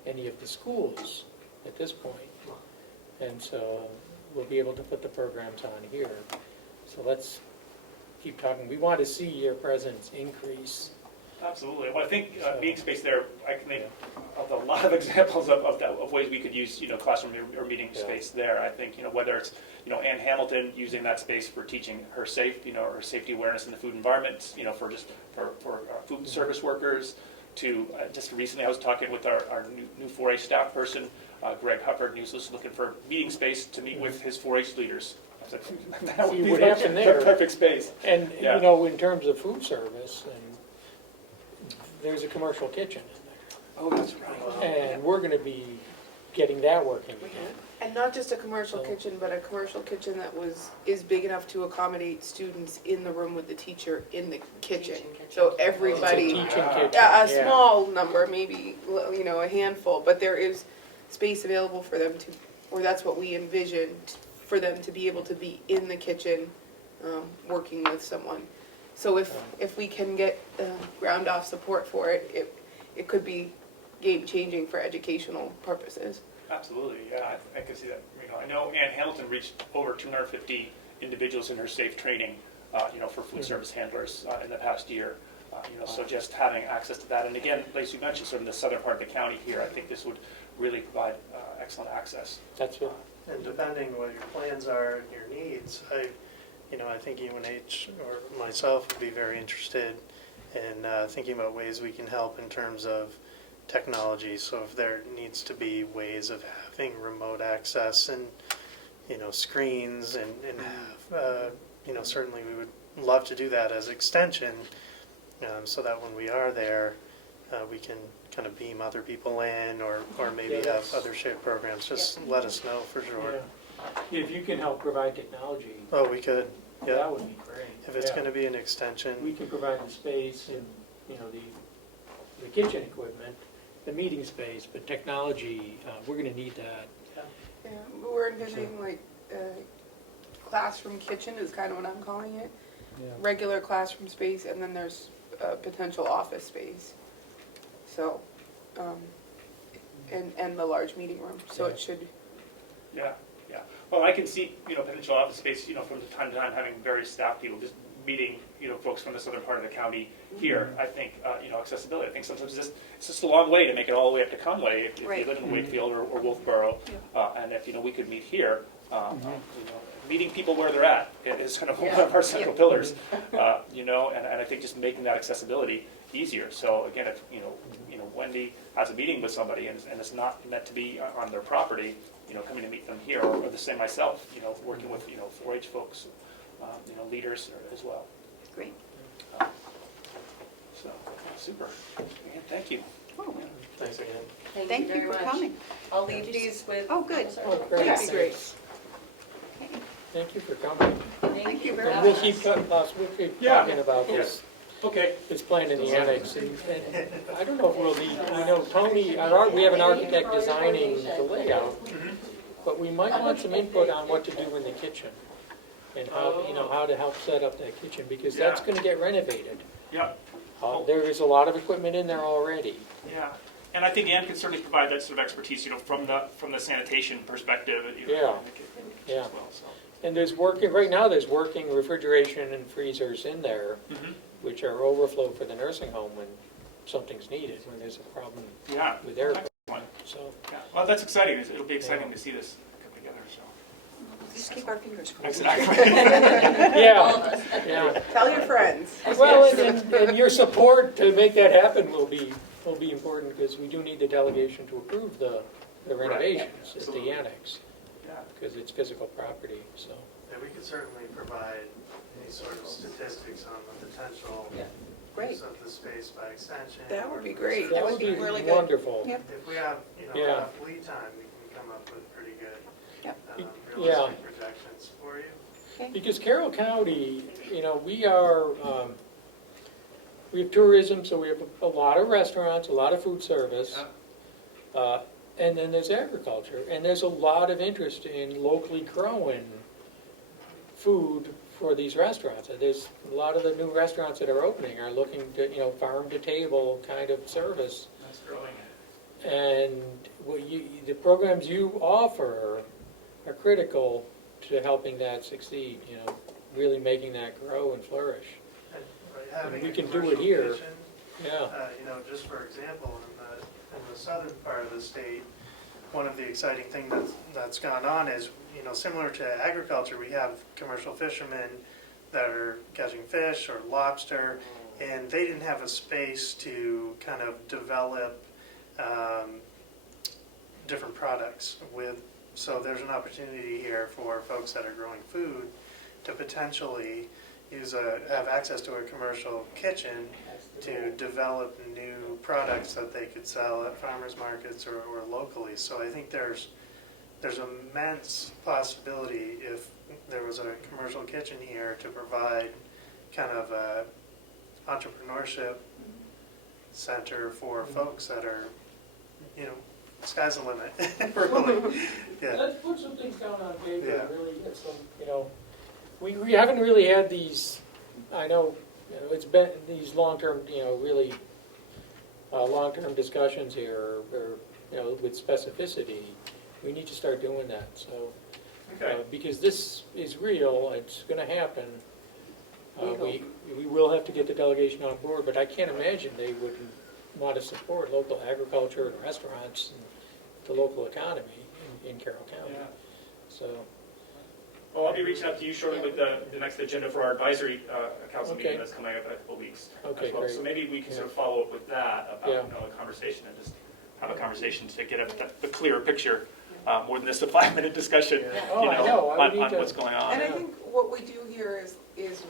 any of the schools at this point. And so we'll be able to put the programs on here. So let's keep talking. We want to see your presence increase. Absolutely. Well, I think meeting space there, I can think of a lot of examples of ways we could use, classroom or meeting space there. I think, whether it's, Ann Hamilton using that space for teaching her her safety awareness in the food environment, for food service workers, to just recently I was talking with our new 4-H staff person, Greg Hufford, and he was just looking for meeting space to meet with his 4-H leaders. I said, that would See be what the happened there. perfect space. And, Yeah. in terms of food service, and there's a commercial kitchen in Oh, that's right. there. And we're going to be getting that working again. And not just a commercial So- kitchen, but a commercial kitchen that is big enough to accommodate students in the room with the teacher in the kitchen. So everybody, It's a teaching kitchen. a yeah. small number, maybe, a handful, but there is space available for them to, or that's what we envisioned, for them to be able to be in the kitchen, working with someone. So if we can get ground off support for it, it could be game-changing for educational purposes. Absolutely, yeah, I can see that. I know Ann Hamilton reached over 250 individuals in her safe training, for food service handlers in the past year. So just having access to that, and again, like you mentioned, sort of the southern part of the county here, I think this would really provide excellent access. That's what, And depending what your plans are and your needs, I think UNH or myself would be very interested in thinking about ways we can help in terms of technology. So if there needs to be ways of having remote access and, screens and have, certainly we would love to do that as extension, so that when we are there, we can kind of beam other people in or maybe Yes. have other shared programs. Just let us know for sure. yeah. If you can help provide technology, Oh, we could, yeah. that would be great. If it's Yeah. going to be an extension. We can provide the space and, the kitchen equipment, the meeting space, but technology, we're going to need that. Yeah, we're envisioning classroom kitchen is kind of what I'm calling it. Regular classroom space, and then there's potential office space. So, and the large meeting room, so it should, Yeah. Well, I can see, potential office space, from time to time, having various staff people just meeting, folks from the southern part of the county here. I think, accessibility, I think sometimes it's just a long way to make it all the way up to Conway if Right. you live in Wakefield or Wolfboro. And if, we could meet here, meeting people where they're at is kind of one of our central pillars, and I think just making that accessibility easier. So again, if, Wendy has a meeting with somebody and it's not meant to be on their property, coming to meet them here, or the same myself, working with, 4-H folks, leaders as well. Great. So, super. Again, thank you. Oh, Thanks again. thank you for coming. I'll leave these with. Oh, good. Oh, great. that'd be great. Thank you for coming. Thank you very And much. we'll keep talking about Yeah. this Okay. It's planned in the annex, and I don't know if we'll need, I know Tony, we have an architect designing the layout, but we might want some input on what to do in the kitchen, and how, how to help set up that kitchen, because that's gonna get renovated. Yep. There is a lot of equipment in there already. Yeah, and I think Ann could certainly provide that sort of expertise, from the sanitation perspective, Yeah. as well. So. And there's working refrigeration and freezers in there, which are overflow for the nursing home when something's needed, when there's a problem Yeah. with air. Excellent. So, Yeah. Well, that's exciting. It'll be exciting to see this come together. So. Just keep our fingers crossed. Exactly. yeah. Tell your friends. Well, and your support to make that happen will be important, because we do need the delegation to approve the renovations at the Absolutely. annex, Yeah. because it's physical property, so. Yeah, we could certainly provide any sort of statistics on the potential Great. use of the space by extension. That would be great. That would would be be really good. wonderful. Yep. If we have, Yeah. enough lead time, we can come up with pretty good, Yep. realistic projections for you. Because Carroll County, we are, we have tourism, so we have a lot of restaurants, a lot of food service. And then there's agriculture, and there's a lot of interest in locally growing food for these restaurants. And there's a lot of the new restaurants that are opening are looking to, farm to table kind of service. That's growing. And the programs you offer are critical to helping that succeed, really making that grow and flourish. And by having We a can do it commercial here. kitchen, Yeah, just for example, in the southern part of the state, one of the exciting things that's gone on is, similar to agriculture, we have commercial fishermen that are catching fish or lobster, and they didn't have a space to kind of develop different products with. So there's an opportunity here for folks that are growing food to potentially have access to a commercial kitchen to develop new products that they could sell at farmers markets or locally. So I think there's immense possibility if there was a commercial kitchen here to provide kind of a entrepreneurship center for folks that are, sky's the limit. Really. Yeah. let's put some things down on paper, Yeah. really get some, we haven't really had these, I know, it's been these long-term, really long-term discussions here, or, with specificity. We need to start doing that, so. Okay. Because this is real, it's gonna happen. We will have to get the delegation on board, but I can't imagine they wouldn't want to support local agriculture and restaurants and the local economy in Carroll County. Yeah. So, Well, I'll be reaching out to you shortly with the next agenda for our advisory council meeting Okay. that's coming up in a couple of weeks. Okay, as well. great. So maybe we can sort of Yeah. follow up with that about Yeah. a conversation and just have a conversation to get a clearer picture, more than just a 5-minute discussion, Yeah. Oh, I know. I would on need to- what's going on. And I think what we do here is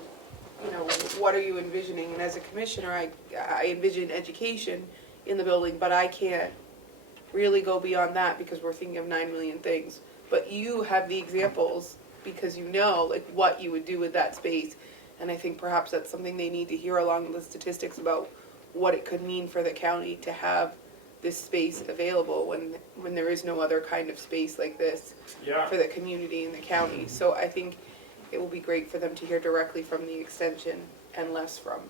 what are you envisioning? And as a commissioner, I envision education in the building, but I can't really go beyond that because we're thinking of 9 million things. But you have the examples because what you would do with that space. And I think perhaps that's something they need to hear along the statistics about what it could mean for the county to have this space available when there is no other kind of space like this Yeah. for the community and the county. So I think it will be great for them to hear directly from the extension and less from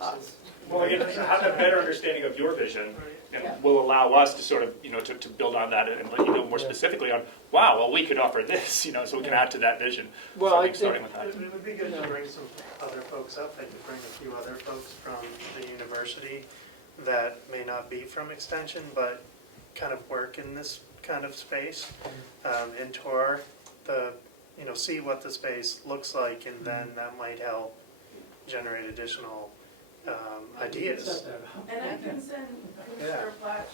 us. Well, again, have a better understanding of your vision and Yeah. will allow us to sort of, to build on that and let you know more specifically on, wow, well, we could offer this, so we can add to that vision. Well, I Starting think- with that. It would be good to bring some other folks up. I could bring a few other folks from the university that may not be from Extension, but kind of work in this kind of space, and tour see what the space looks like, and then that might help generate additional ideas. And I can send Commissioner Platch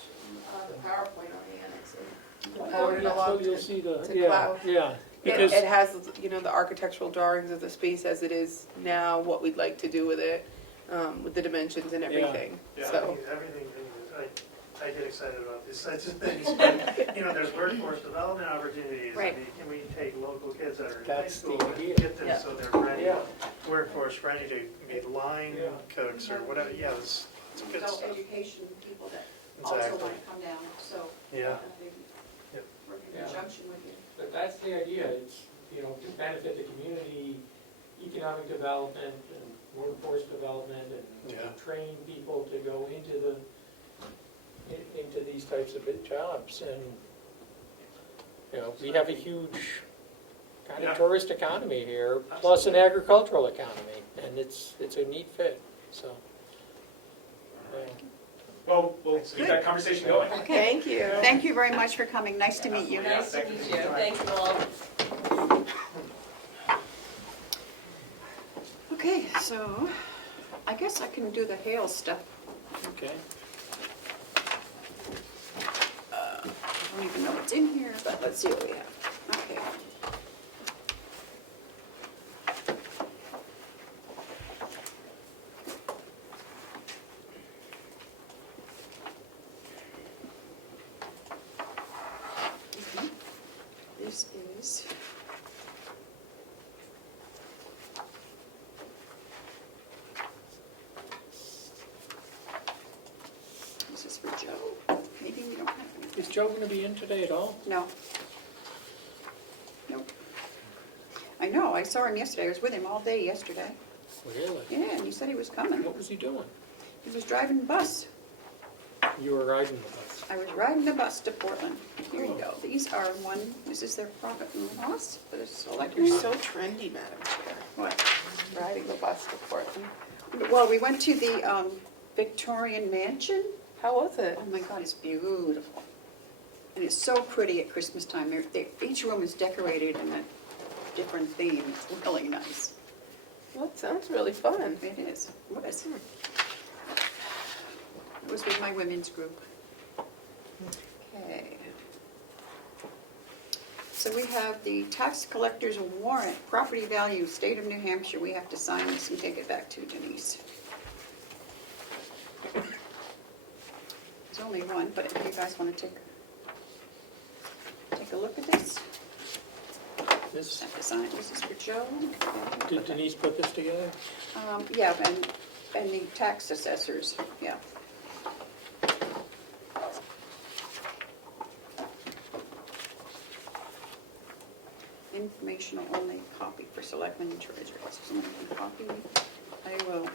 the PowerPoint on the annex and forward it So along you'll to. see the, to yeah, Cloud. yeah. It Because, has, the architectural drawings of the space as it is now, what we'd like to do with it, with the dimensions and everything. Yeah. So, Everything, I get excited about these types of things, but, you know, there's workforce development opportunities. Right. I mean, can we take local kids that are in high That's the school and idea. get them Yeah. so they're ready, Yeah. workforce ready to be line Yeah. cooks or whatever, yeah, it's good Adult stuff. education people that also Exactly. want to come down, so. Yeah. they Yep. Work in Yeah. conjunction with you. But that's the idea, it's, you know, to benefit the community, economic development and workforce development and Yeah. train people to go into into these types of big jobs. And, you know, we have a huge kind Yeah. of tourist economy here, plus an agricultural economy, and it's a neat fit, so. yeah. Well, we'll keep that conversation going. Thank you. Thank you very much for coming. Nice to meet you. Yeah, Nice to thank you meet for you. your time. Thank you all. Okay, so I guess I can do the Hale stuff. Okay. I don't even know what's in here, but let's see what we have. Okay. Okay. This is. This is for Joe. Maybe we don't have any. Is Joe gonna be in today at all? No. Nope. I know, I saw him yesterday, I was with him all day yesterday. Really? Yeah, and he said he was coming. What was he doing? He was driving the bus. You were riding the bus. I was riding the bus to Portland. Here you go. These are this is their profit and loss for the select. You're so trendy, Madam Chair. What? Riding the bus to Portland. Well, we went to the Victorian Mansion. How was it? Oh my God, it's beautiful. And it's so pretty at Christmas time. Each room is decorated in a different theme. It's really nice. Well, it sounds really fun. It is. What is it? It was with my women's group. Okay. So we have the tax collector's warrant, property value, state of New Hampshire. We have to sign this and take it back to Denise. There's only one, but if you guys want to take a look at this, This, have to sign it. This is for Joe. did Denise put this together? Yeah, and the tax assessors, yeah. Informational only copy for selectmen and treasurers. Someone can copy me? I will.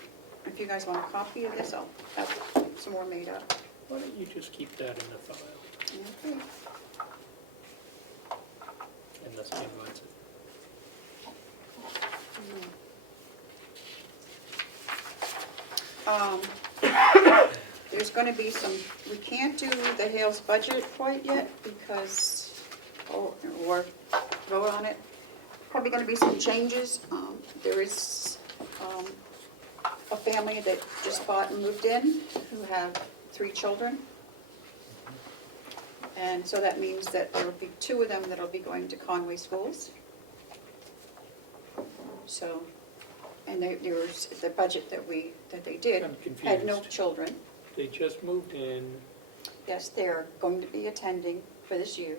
If you guys want a copy of this, I'll have some more made up. Why don't you just keep that in the file, Okay. unless Kim wants it? There's going to be some, we can't do the Hales budget quite yet because, or vote on it. Probably going to be some changes. There is a family that just bought and moved in who have 3 children. And so that means that there will be 2 of them that will be going to Conway schools. So, and there was, the budget that they did I'm had no confused. children. They just moved in Yes, they're going to be attending for this year.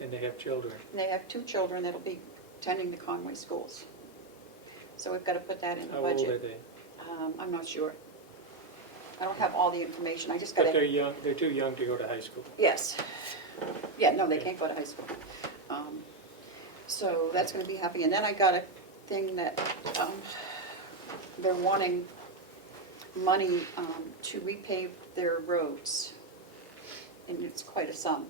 and they have children. And they have 2 children that'll be attending the Conway schools. So we've got to put that in the How old are budget. they? I'm not sure. I don't have all the information, I just got But they're to, young, they're too young to go to high school. yes. Yeah, no, they can't go to high school. So that's going to be happening. And then I got a thing that they're wanting money to repave their roads. And it's quite a sum.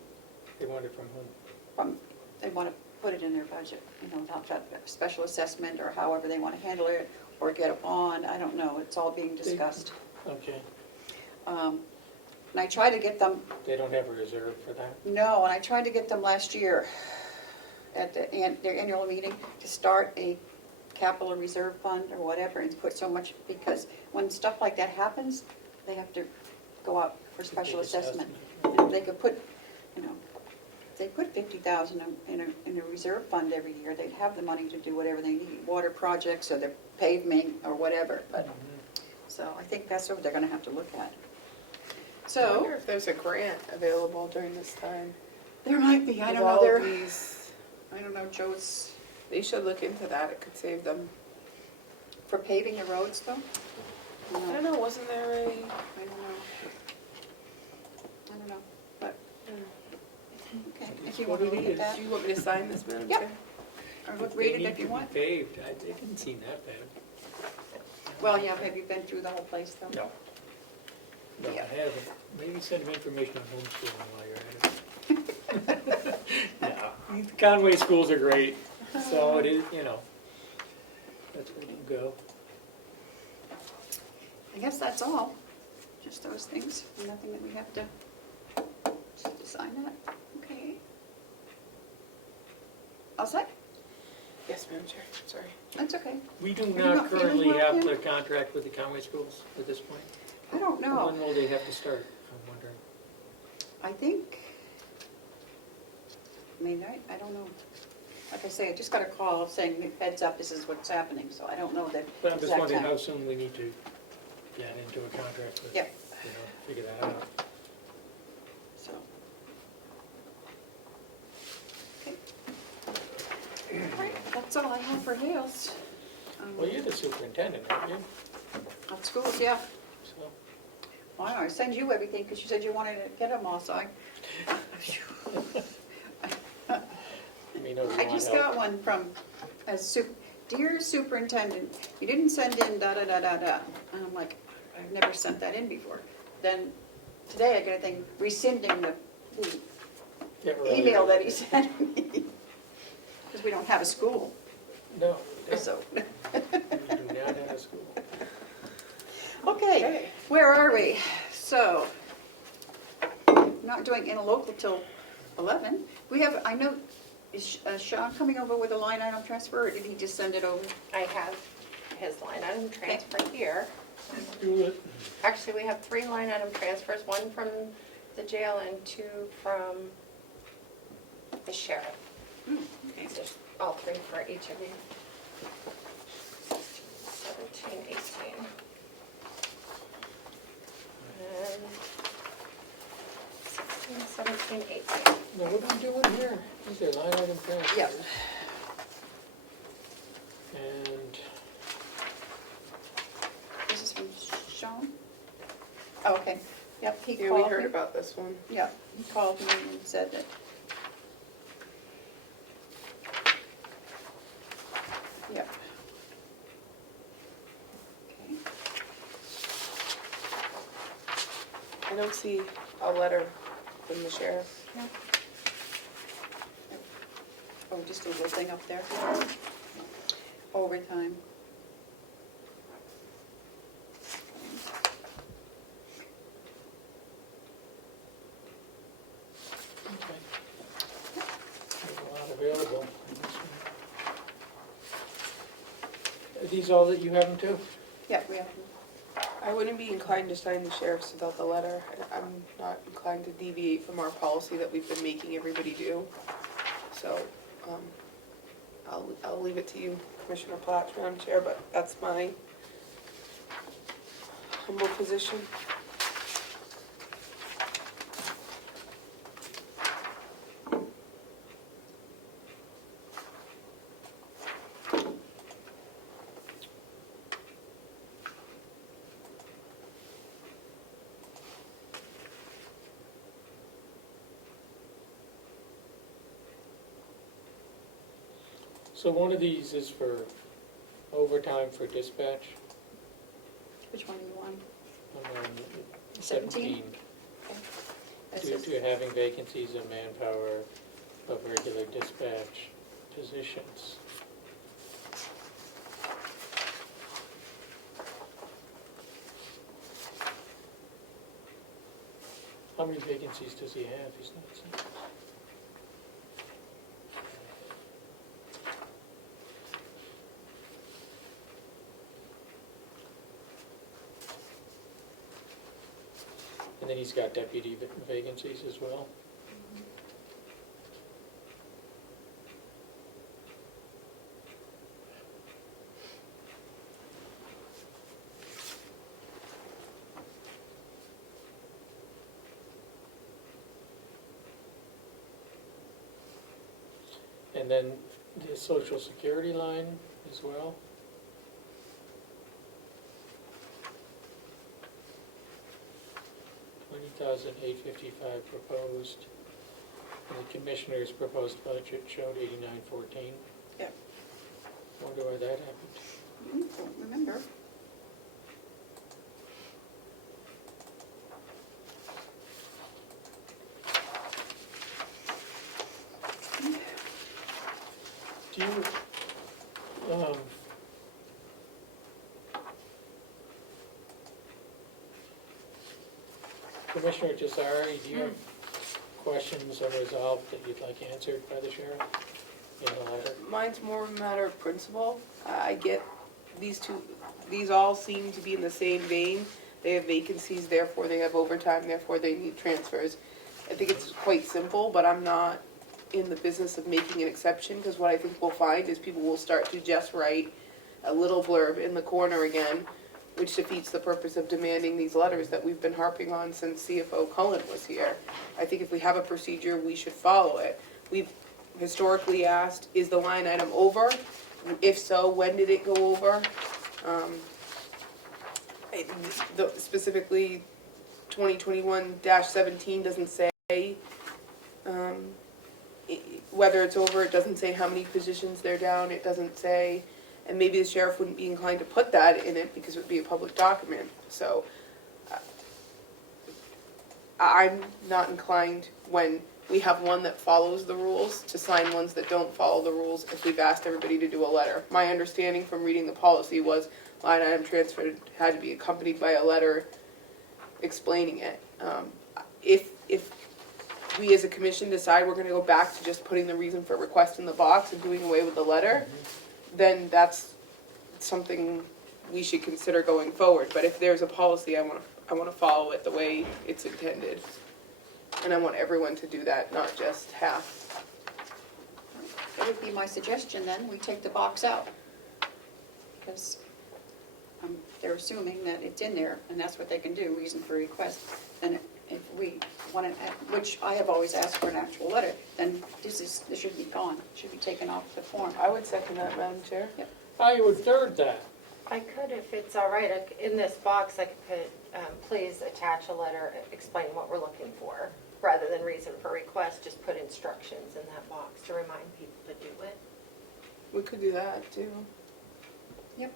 They want it from whom? They want to put it in their budget, not that special assessment or however they want to handle it, or get a bond, I don't know, it's all being discussed. Okay, And I tried to get them, they don't have a reserve for that? no, and I tried to get them last year at their annual meeting to start a capital reserve fund or whatever and put so much, because when stuff like that happens, they have to go out for special Big assessment. assessment. And if they could put, if they put 50,000 in a reserve fund every year, they'd have the money to do whatever they need, water projects or the pavement or whatever, but, so I think that's what they're gonna have to look at. I wonder So, if there's a grant available during this time. there might be, I With don't know, all of there, these, I don't know, Joe's, they should look into that, it could save them. for paving the roads though? I don't know, wasn't there a, I don't know. I don't know, but, okay, if you want to What it look at is. that, do you want me to sign this, Madam Yep. Chair? or look, read it if you want. They need to be paved, it didn't seem that bad. Well, yeah, have you been through the whole place though? No. No, I Yeah. haven't. Maybe send them information on homeschooling while you're at it. No, the Conway schools are great, so it is, you know, that's where you go. I guess that's all, just those things, nothing that we have to sign that, okay. All set? Yes, Madam Chair, sorry. That's okay. We do you not not feeling currently well, have Ken? the contract with the Conway schools at this point. I don't know. When will they have to start, I'm wondering? I think, I don't know. Like I say, I just got a call saying, heads up, this is what's happening, so I don't know the But I'm just exact wondering time. how soon we need to get into a contract with, Yep. you know, figure that out. So. Okay. All right, that's all I have for Hales. Well, you're the superintendent, aren't you? At schools, yeah. So, Well, I send you everything, because you said you wanted to get them all, so I we know you I want just help. got one from dear superintendent, you didn't send in da-da-da-da-da. And I'm like, I've never sent that in before. Then today I get a thing rescinding the Yeah, right. email that he sent me. Because we don't have a school, No, we don't. so. We do not have a school. Okay, where are we? So, not doing interlocal till 11. We have, I know, is Sean coming over with a line item transfer, or did he just send it over? I have his line item transfer here. Do it. Actually, we have 3 line item transfers, 1 from the jail and 2 from the sheriff. Okay. There's all 3 for each of you. 17, 18. And 16, 17, 18. Now, what are we doing here? These are line item transfers. Yep. And This is from Sean? Oh, okay. Yep, he Yeah, we called heard me. about this one. Yep, he called me and said that. Yep. Okay. I don't see a letter from the sheriff. Oh, just a little thing up there. Overtime. okay. There's a lot available. Are these all that you have them too? Yep, we have. I wouldn't be inclined to sign the sheriff's without the letter. I'm not inclined to deviate from our policy that we've been making everybody do. So, I'll leave it to you, Commissioner Platts, Madam Chair, but that's my humble position. So one of these is for overtime for dispatch. Which one do you want? I'm on 17? 17. This Due is- to having vacancies of manpower of regular dispatch positions. How many vacancies does he have? He's not saying. And then he's got deputy vacancies as well. And then the social security line as well. $20,855 proposed. And the commissioner's proposed budget showed 8914. Yep. Wonder why that happened. Don't remember. Do you, Commissioner Jasari, do you have questions unresolved that you'd like answered by the sheriff in the letter? Mine's more of a matter of principle. I get these two, these all seem to be in the same vein. They have vacancies, therefore they have overtime, therefore they need transfers. I think it's quite simple, but I'm not in the business of making an exception, because what I think we'll find is people will start to just write a little blurb in the corner again, which defeats the purpose of demanding these letters that we've been harping on since CFO Cullen was here. I think if we have a procedure, we should follow it. We've historically asked, is the line item over? If so, when did it go over? Specifically, 2021-17 doesn't say whether it's over. It doesn't say how many positions they're down. It doesn't say, and maybe the sheriff wouldn't be inclined to put that in it because it would be a public document. So I'm not inclined, when we have one that follows the rules, to sign ones that don't follow the rules if we've asked everybody to do a letter. My understanding from reading the policy was line item transfer had to be accompanied by a letter explaining it. If we as a commission decide we're going to go back to just putting the reason for request in the box and doing away with the letter, then that's something we should consider going forward. But if there's a policy, I want to follow it the way it's intended. And I want everyone to do that, not just half. That would be my suggestion then, we take the box out. Because they're assuming that it's in there, and that's what they can do, reason for request. And if we want to, which I have always asked for an actual letter, then this should be gone, should be taken off the form. I would second that, Madam Chair. Yep. I would third that. I could, if it's all right, in this box, I could put, please attach a letter explaining what we're looking for. Rather than reason for request, just put instructions in that box to remind people to do it. We could do that too. Yep,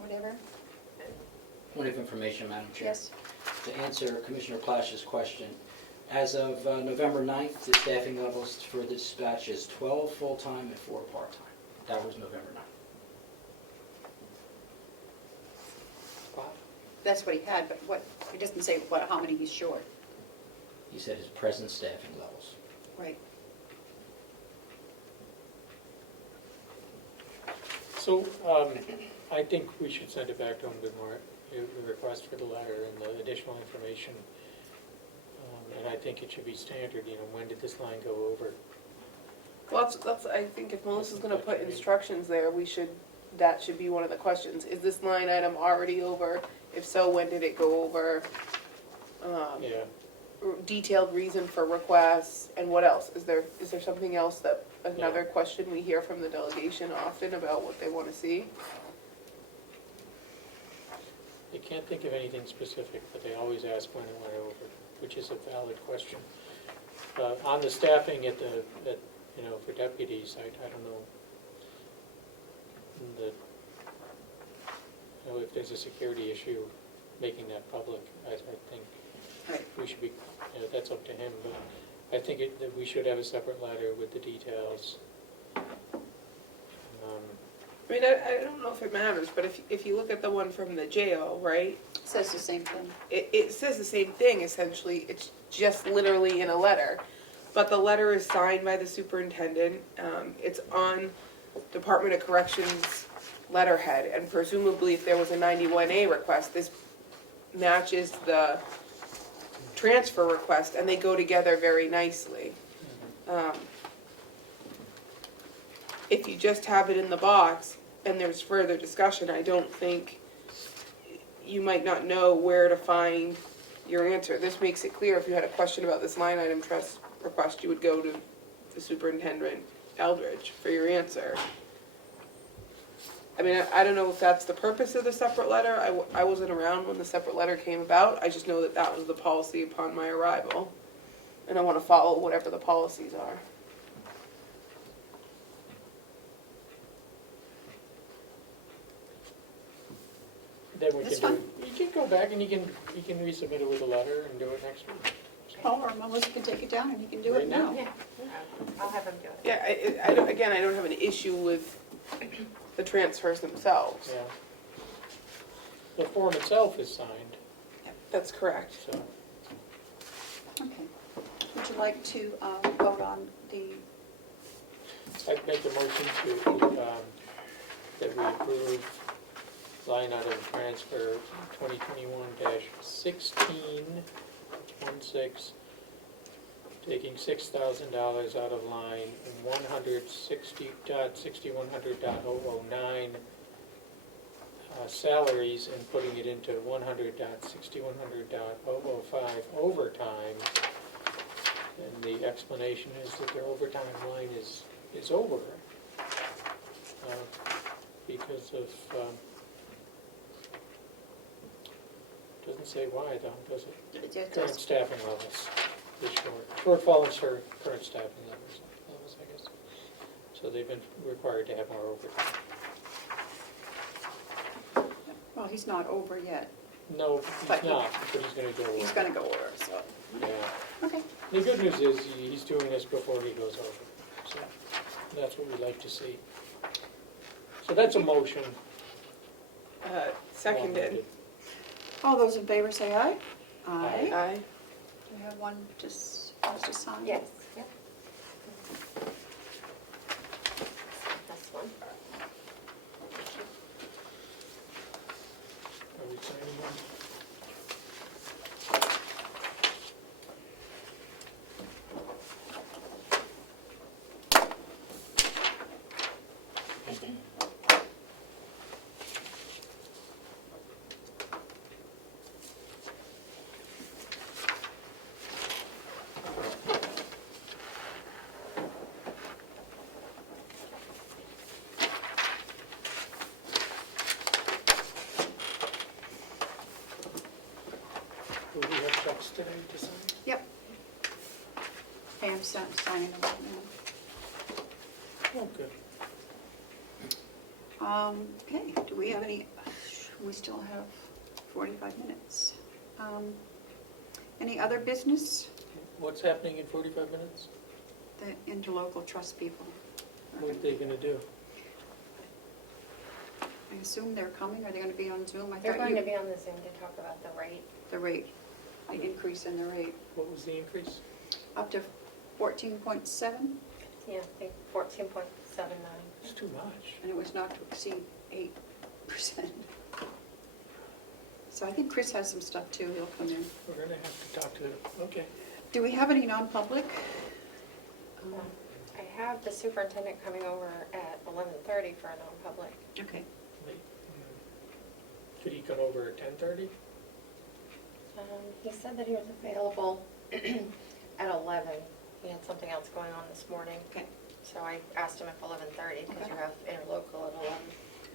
whatever. Point of information, Madam Chair. Yes. To answer Commissioner Clash's question, as of November 9th, the staffing levels for the dispatch is 12 full-time and 4 part-time. That was November 9th. That's what he had, but what, he doesn't say how many he's short. He said his present staffing levels. Right. So, I think we should send it back to him with more, the request for the letter and the additional information. And I think it should be standard, when did this line go over? Well, that's, I think if Melissa's gonna put instructions there, that should be one of the questions. Is this line item already over? If so, when did it go over? Yeah. Detailed reason for requests, and what else? Is there something else that, another Yeah. question we hear from the delegation often about what they wanna see? They can't think of anything specific, but they always ask when it went over, which is a valid question. On the staffing for deputies, I don't know if there's a security issue, making that public. I think Right. we should be, that's up to him, but I think that we should have a separate letter with the details. I mean, I don't know if it matters, but if you look at the one from the jail, right? It says the same thing. It says the same thing, essentially. It's just literally in a letter. But the letter is signed by the superintendent. It's on Department of Corrections letterhead, and presumably if there was a 91A request, this matches the transfer request, and they go together very nicely. If you just have it in the box and there's further discussion, I don't think, you might not know where to find your answer. This makes it clear if you had a question about this line item trust request, you would go to the superintendent Eldridge for your answer. I mean, I don't know if that's the purpose of the separate letter. I wasn't around when the separate letter came about. I just know that that was the policy upon my arrival. And I want to follow whatever the policies are. Then we That's can do, you can go back and you can resubmit it with a letter and do it next week. Oh, or Melissa can take it down and you can do it Right now. now. Yeah, I'll have him do it. Yeah, I don't, again, I don't have an issue with the transfers themselves. Yeah. The form itself is signed, That's correct. so. Okay. Would you like to vote on the, I'd make a motion to, that we approve line item transfer 2021-16, taking $6,000 out of line 160.6100.009 salaries and putting it into 100.6100.005 overtime. And the explanation is that their overtime line is over because of, doesn't say why though, does it? Current staffing levels is shortfall in current staffing levels, I guess. So they've been required to have more overtime. well, he's not over yet. No, But he's not, but he's gonna go over. He's going to go over, so, Yeah. okay. The good news is he's doing this before he goes over, so that's what we'd like to see. So that's a motion. Seconded. All those in favor say aye. Aye. Aye. Do we have one just sign? Yes, yep. This one. Are we signing one? Will we have checks today to sign? Yep. Pam's signing them right Oh, good. now. Okay, do we have any, we still have 45 minutes. Any other business? What's happening in 45 minutes? The interlocal trust people. What are they gonna do? I assume they're coming, are they going to be on Zoom? I They're thought going to you, be on the Zoom to talk about the rate. the rate, the increase in the rate, What was the increase? up to 14.7, Yeah, I think 14.79. It's too much. and it was not to exceed 8%. So I think Chris has some stuff too, he'll come in. We're gonna have to talk to, okay. Do we have any non-public? I have the superintendent coming over at 11:30 for a non-public. Okay. Could he come over at 10:30? He said that he was available at 11. He had something else going on this morning. Okay. So I asked him if 11:30, because you have interlocal at 11.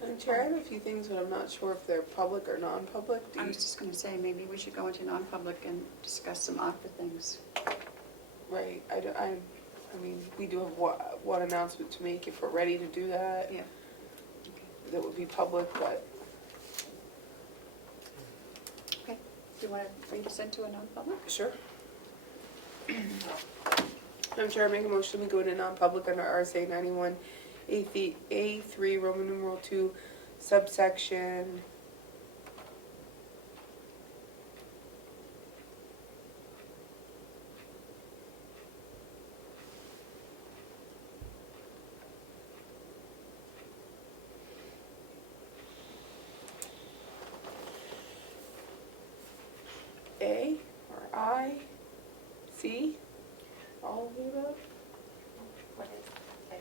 And Chair, I have a few things, but I'm not sure if they're public or non-public. I was just going to say, maybe we should go into non-public and discuss some Arpa things. Right, I mean, we do have one announcement to make if we're ready to do that. Yeah. That would be public, but Okay. Do you want to read us into a non-public? sure. Madam Chair, I make a motion we go into non-public under RSA 91, A3, Roman numeral 2, subsection A or I, C, all of the above? What is it?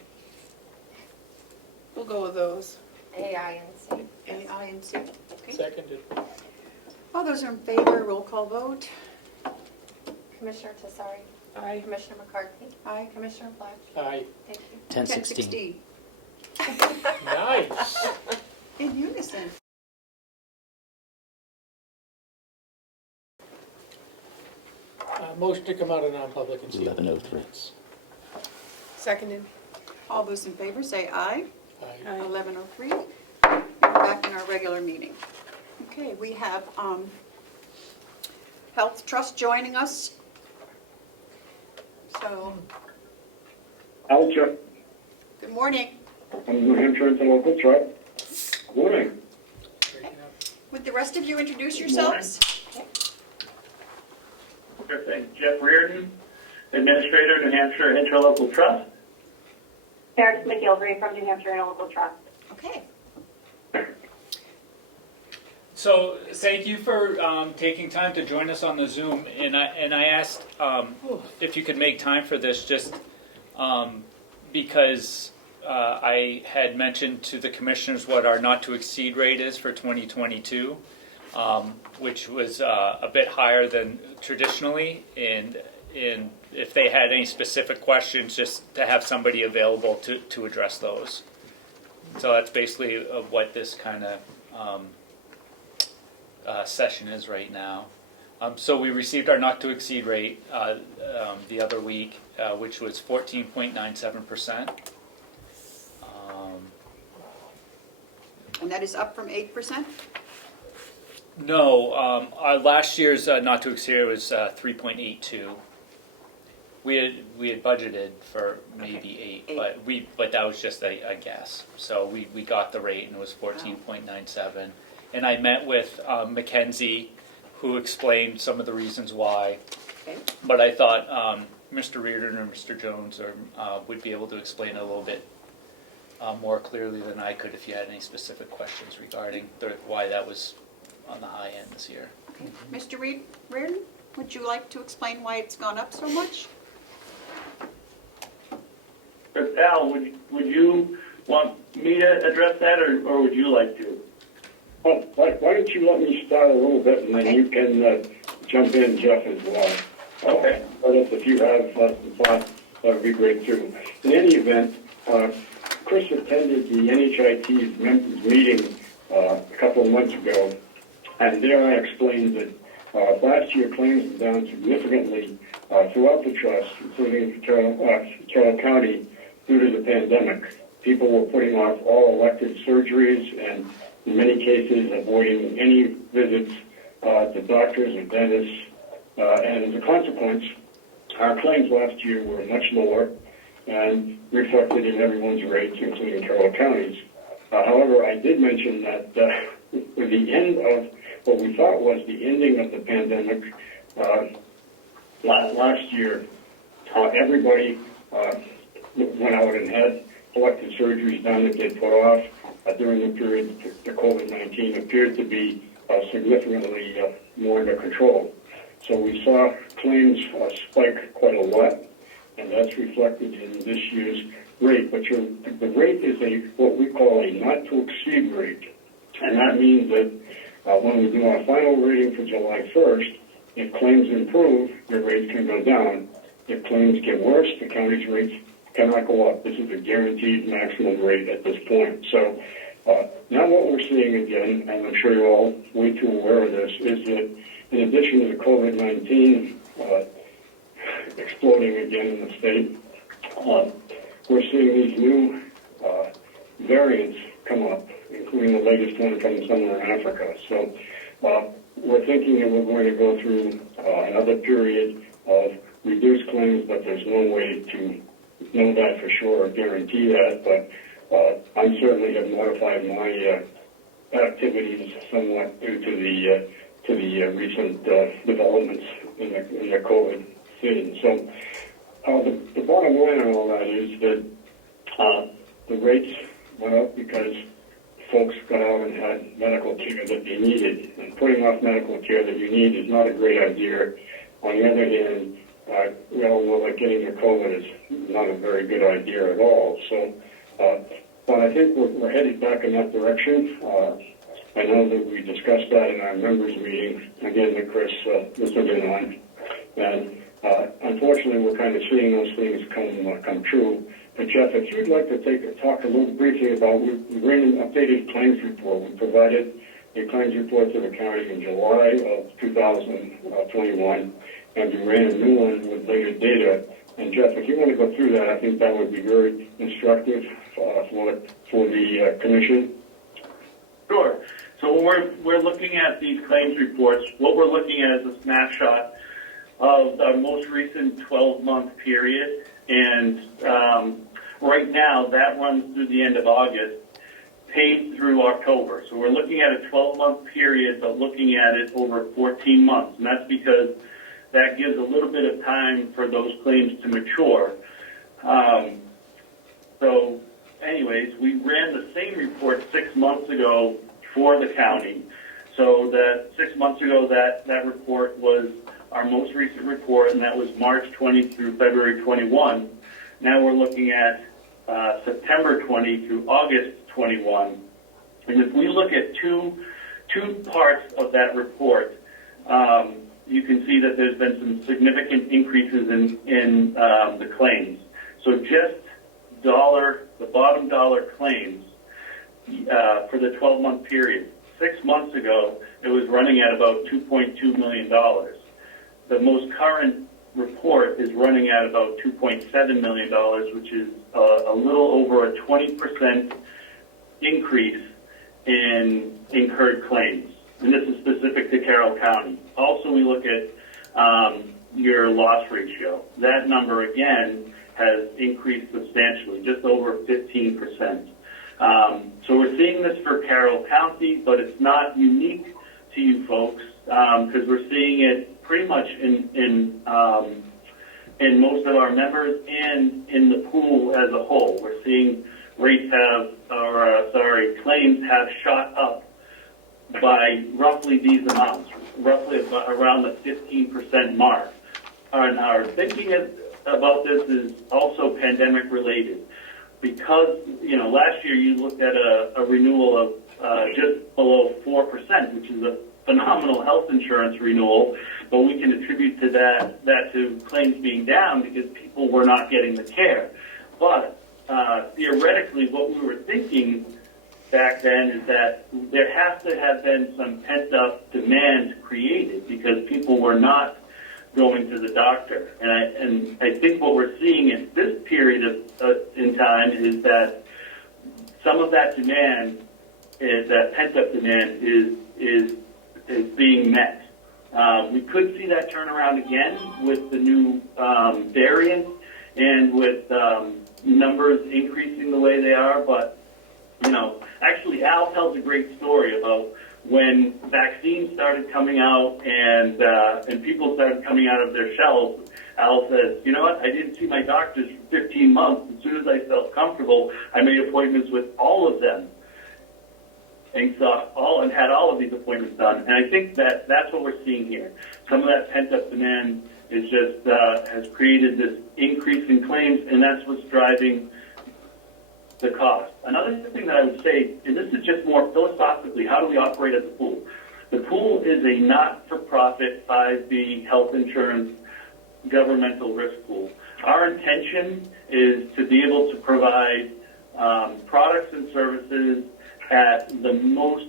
We'll go with those. A, I, and C. A, I, and C. Okay. Seconded. All those are in favor, roll call vote. Commissioner Tessari, Aye. Commissioner McCarthy? Aye. Commissioner Flash? Aye. Thank you. 1016. 10:16. Nice. In unison. Motion to come out of non-public and seal. 1103. Seconded. All those in favor say aye. Aye. 11:03. We're back in our regular meeting. Okay, we have Health Trust joining us. So, Alger, good morning. I'm New Hampshire Interlocal Trust. Good morning. Would the rest of you introduce yourselves? Okay, Jeff Reardon, Administrator, New Hampshire Interlocal Trust. Meredith McGilvery from New Hampshire Interlocal Trust. Okay. So thank you for taking time to join us on the Zoom, and I asked if you could make time for this just because I had mentioned to the commissioners what our not to exceed rate is for 2022, which was a bit higher than traditionally, and if they had any specific questions, just to have somebody available to address those. So that's basically what this kind of session is right now. So we received our not to exceed rate the other week, which was 14.97%. And that is up from 8%? No, our last year's not to exceed was 3.82. We had budgeted for maybe Okay. 8, but that was just a guess. So we got the rate and it was 14.97. And I met with Mackenzie, who explained some of the reasons why. Okay. But I thought Mr. Reardon or Mr. Jones would be able to explain it a little bit more clearly than I could if you had any specific questions regarding why that was on the high end this year. Okay. Mr. Reardon, would you like to explain why it's gone up so much? Al, would you want me to address that, or would you like to? Oh, why don't you let me start a little bit, and then you can jump in, Jeff, as well. Okay. But if you have some thoughts, that would be great, too. In any event, Chris attended the NHIT's members meeting a couple of months ago, and there I explained that last year claims were down significantly throughout the trust, including Carroll County, due to the pandemic. People were putting off all elective surgeries and in many cases avoiding any visits to doctors or dentists. And as a consequence, our claims last year were much lower and reflected in everyone's rates, including Carroll County's. However, I did mention that with the end of what we thought was the ending of the pandemic last year, everybody went out and had elective surgeries done that they put off during the period the COVID-19 appeared to be significantly more under control. So we saw claims spike quite a lot, and that's reflected in this year's rate. But the rate is what we call a not-to-exceed rate, and that means that when we do our final rating for July 1st, if claims improve, the rates can go down. If claims get worse, the county's rates cannot go up. This is a guaranteed maximum rate at this point. So now what we're seeing again, and I'm sure you're all way too aware of this, is that in addition to the COVID-19 exploding again in the state, we're seeing these new variants come up, including the latest one coming somewhere in Africa. So we're thinking that we're going to go through another period of reduced claims, but there's no way to know that for sure or guarantee that. But I certainly have modified my activities somewhat due to the recent developments in the COVID scene. So the bottom line on all that is that the rates went up because folks got out and had medical care that they needed. And putting off medical care that you need is not a great idea. On the other hand, we all know that getting the COVID is not a very good idea at all. So, but I think we're headed back in that direction. I know that we discussed that in our members meeting, again, that Chris listened in on. And Unfortunately, we're kind of seeing those things come true. But Jeff, if you'd like to talk a little briefly about, we ran an updated claims report. We provided a claims report to the county in July of 2021, and we ran a new one with later data. And Jeff, if you want to go through that, I think that would be very instructive for the commission. Sure. So when we're looking at these claims reports, what we're looking at is a snapshot of our most recent 12-month period, and right now that runs through the end of August, paid through October. So we're looking at a 12-month period, but looking at it over 14 months, and that's because that gives a little bit of time for those claims to mature. So anyways, we ran the same report 6 months ago for the county. So that 6 months ago, that report was our most recent report, and that was March 20 through February 21. Now we're looking at September 20 through August 21. And if we look at two parts of that report, you can see that there's been some significant increases in the claims. So just the bottom dollar claims for the 12-month period. 6 months ago, it was running at about $2.2 million. The most current report is running at about $2.7 million, which is a little over a 20% increase in incurred claims. And this is specific to Carroll County. Also, we look at your loss ratio. That number, again, has increased substantially, just over 15%. So we're seeing this for Carroll County, but it's not unique to you folks, because we're seeing it pretty much in most of our members and in the pool as a whole. We're seeing claims have shot up by roughly these amounts, roughly around the 15% mark. And our thinking about this is also pandemic related, because last year you looked at a renewal of just below 4%, which is a phenomenal health insurance renewal, but we can attribute to that to claims being down because people were not getting the care. But theoretically, what we were thinking back then is that there has to have been some pent-up demand created because people were not going to the doctor. And I think what we're seeing in this period in time is that some of that demand, that pent-up demand, is being met. We could see that turn around again with the new variant and with numbers increasing the way they are, but actually Al tells a great story about when vaccines started coming out and people started coming out of their shells. Al says, you know what, I didn't see my doctors for 15 months. As soon as I felt comfortable, I made appointments with all of them and had all of these appointments done. And I think that's what we're seeing here. Some of that pent-up demand is just has created this increase in claims, and that's what's driving the cost. Another thing that I would say, and this is just more philosophically, how do we operate as a pool? The pool is a not-for-profit 5B health insurance governmental risk pool. Our intention is to be able to provide products and services at the most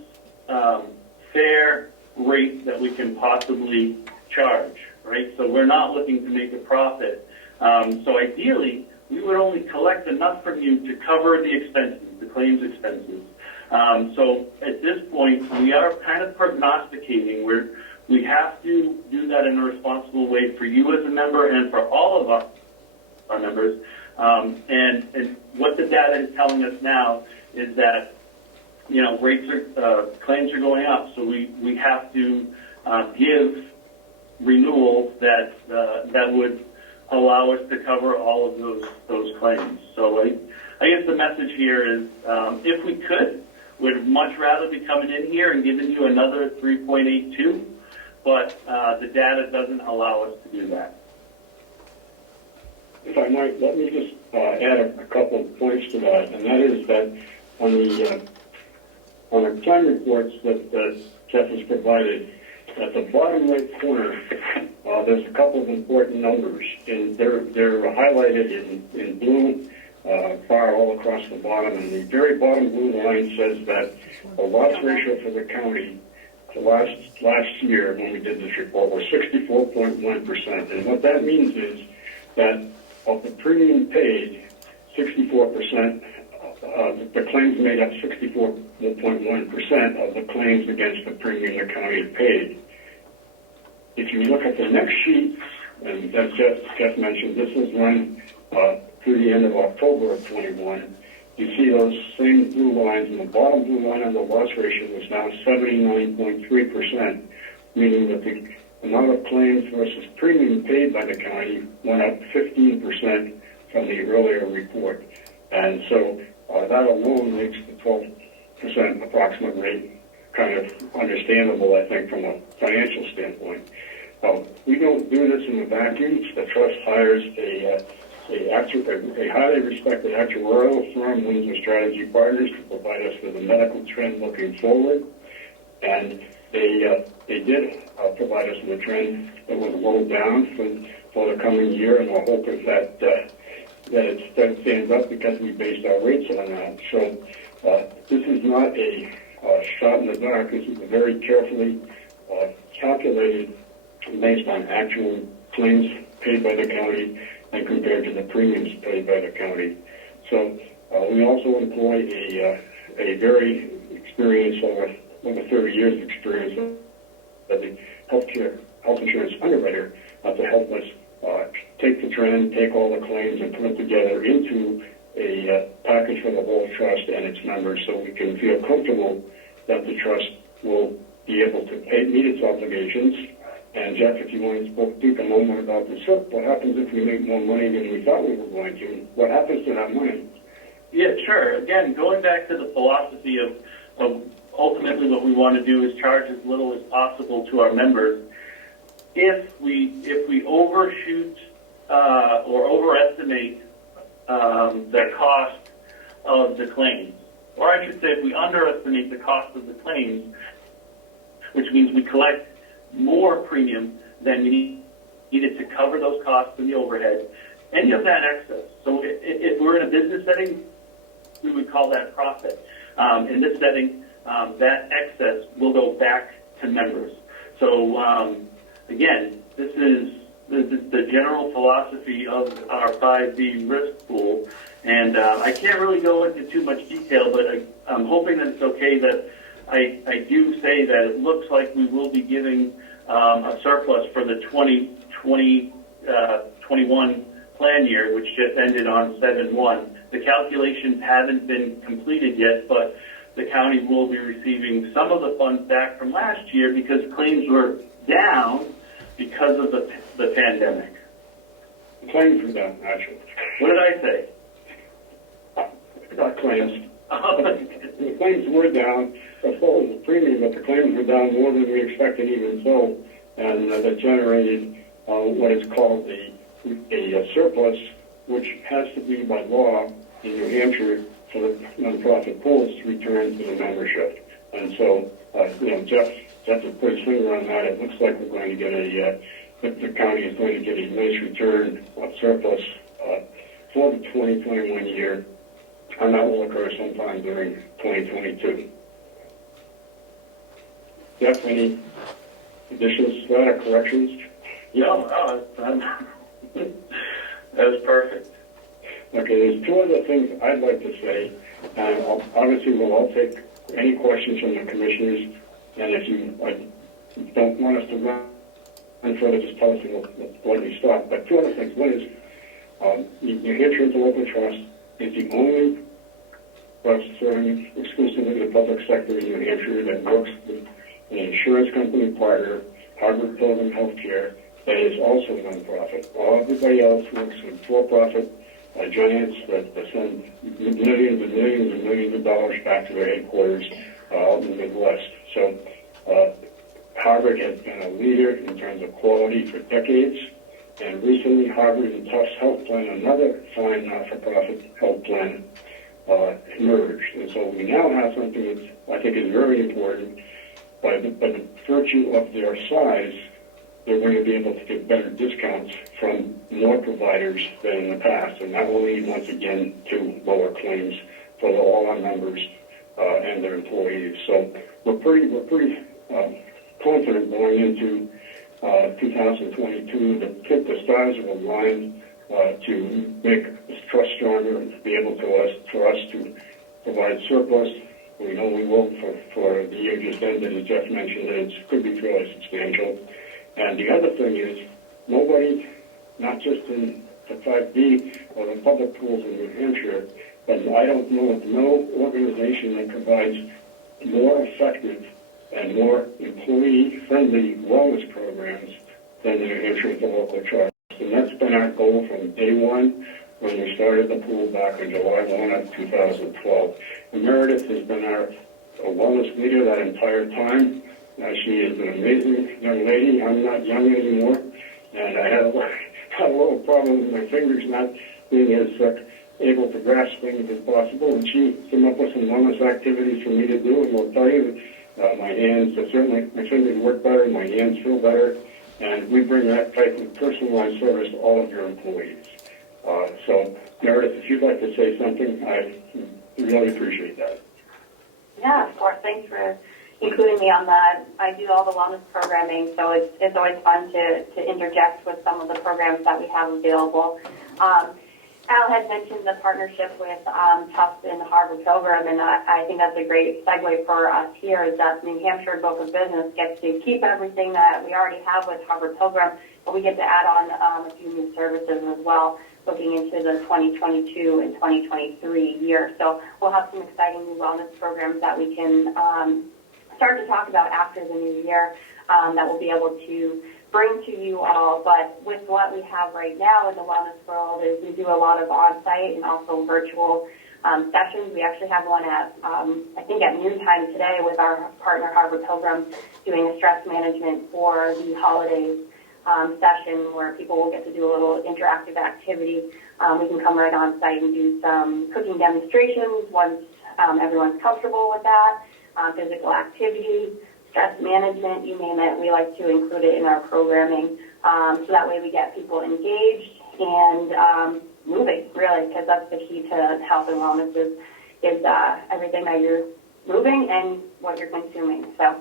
fair rate that we can possibly charge, right? So we're not looking to make a profit. So ideally, we would only collect enough from you to cover the expenses, the claims expenses. So at this point, we are kind of prognosticating. We have to do that in a responsible way for you as a member and for all of our members. And what the data is telling us now is that claims are going up, so we have to give renewals that would allow us to cover all of those claims. So I guess the message here is, if we could, we'd much rather be coming in here and giving you another 3.82, but the data doesn't allow us to do that. If I might, let me just add a couple of points to that, and that is that on the claim reports that Jeff has provided, at the bottom right corner there's a couple of important numbers, and they're highlighted in blue, far all across the bottom, and the very bottom blue line says that the loss ratio for the county last year when we did this report was 64.1%. And what that means is that of the premium paid, 64%, the claims made up 64.1% of the claims against the premium the county had paid. If you look at the next sheet, and as Jeff mentioned, this is run through the end of October of 21, you see those same blue lines, and the bottom blue line on the loss ratio is now 79.3%, meaning that the amount of claims versus premium paid by the county went up 15% from the earlier report. And so that alone makes the 12% approximate rate kind of understandable, I think, from a financial standpoint. We don't do this in a vacuum. The trust hires a highly respected actuarial firm, Windsor Strategy Partners, to provide us with a medical trend looking forward. And they did provide us with a trend that was low down for the coming year, and we're hoping that it stands up because we based our rates on that. So this is not a shot in the dark. This is a very carefully calculated based on actual claims paid by the county and compared to the premiums paid by the county. So we also employ a very experienced, over 30 years of experience as a health insurance underwriter to help us take the trend, take all the claims, and put it together into a package for the whole trust and its members, so we can feel comfortable that the trust will be able to meet its obligations. And Jeff, if you want to speak a moment about the SIP, what happens if we make more money than we thought we were going to? What happens to that money? Yeah, sure. Again, going back to the philosophy of ultimately what we want to do is charge as little as possible to our members. If we overshoot or overestimate the cost of the claims, or I should say if we underestimate the cost of the claims, which means we collect more premium than we needed to cover those costs and the overhead, any of that excess. So if we're in a business setting, we would call that profit. In this setting, that excess will go back to members. So again, this is the general philosophy of our 5B risk pool. And I can't really go into too much detail, but I'm hoping that it's okay that I do say that it looks like we will be giving a surplus for the 2021 plan year, which just ended on 7/1. The calculations haven't been completed yet, but the county will be receiving some of the funds back from last year because claims were down because of the pandemic. The claims were down, actually. What did I say? Not claims. The claims were down, as well as the premium, but the claims were down more than we expected even so, and that generated what is called a surplus, which has to be by law in New Hampshire for the nonprofit pools to return to the membership. And so, Jeff has put his finger on that. It looks like we're going to get the county is going to get a nice return of surplus for the 2021 year, and that will occur sometime during 2022. Jeff, any additions to that or corrections? No, that was perfect. Okay, there's two other things I'd like to say, and obviously we'll all take any questions from the commissioners, and if you don't want us to run further, just tell us and we'll let you stop. But two other things. One is New Hampshire Interlocal Trust is the only trust serving exclusively the public sector in New Hampshire that works with an insurance company partner, Harvard Pilgrim Healthcare, that is also nonprofit. Everybody else works with for-profit giants that send millions and millions and millions of dollars back to their headquarters out in the Midwest. So Harvard has been a leader in terms of quality for decades, and recently Harvard and Tufts Health Plan, another fine not-for-profit health plan, emerged. And so we now have something that I think is very important. By the virtue of their size, they're going to be able to get better discounts from more providers than in the past, and that will lead once again to lower claims for all our members and their employees. So we're pretty confident going into 2022 that the stars are aligned to make this trust stronger and to be able for us to provide surplus. We know we will for the year just ended, as Jeff mentioned, it could be fairly substantial. And the other thing is, nobody, not just in the 5D or the public pools in New Hampshire, but I don't know of no organization that provides more effective and more employee-friendly wellness programs than the New Hampshire Local Trust. And that's been our goal from day one when we started the pool back on July 1 of 2012. And Meredith has been our wellness leader that entire time. She is an amazing young lady. I'm not young anymore, and I had a little problem with my fingers not being as able to grasp things as possible. And she came up with some wellness activities for me to do, and I'll tell you that my hands, certainly my fingers work better, my hands feel better, and we bring that type of personalized service to all of your employees. So, Meredith, if you'd like to say something, I really appreciate that. Yeah, of course. Thanks for including me on that. I do all the wellness programming, so it's always fun to interject with some of the programs that we have available. Al had mentioned the partnership with Tufts and Harvard Pilgrim, and I think that's a great segue for us here, is that New Hampshire Book of Business gets to keep everything that we already have with Harvard Pilgrim, but we get to add on a few new services as well, looking into the 2022 and 2023 year. So we'll have some exciting new wellness programs that we can start to talk about after the new year that we'll be able to bring to you all. But with what we have right now in the wellness world is we do a lot of on-site and also virtual sessions. We actually have one at, I think at noontime today with our partner Harvard Pilgrim doing a stress management for the holidays session where people will get to do a little interactive activity. We can come right on site and do some cooking demonstrations once everyone's comfortable with that, physical activity, stress management, you name it. We like to include it in our programming so that way we get people engaged and moving, really, because that's the key to health and wellness is everything that you're moving and what you're consuming. So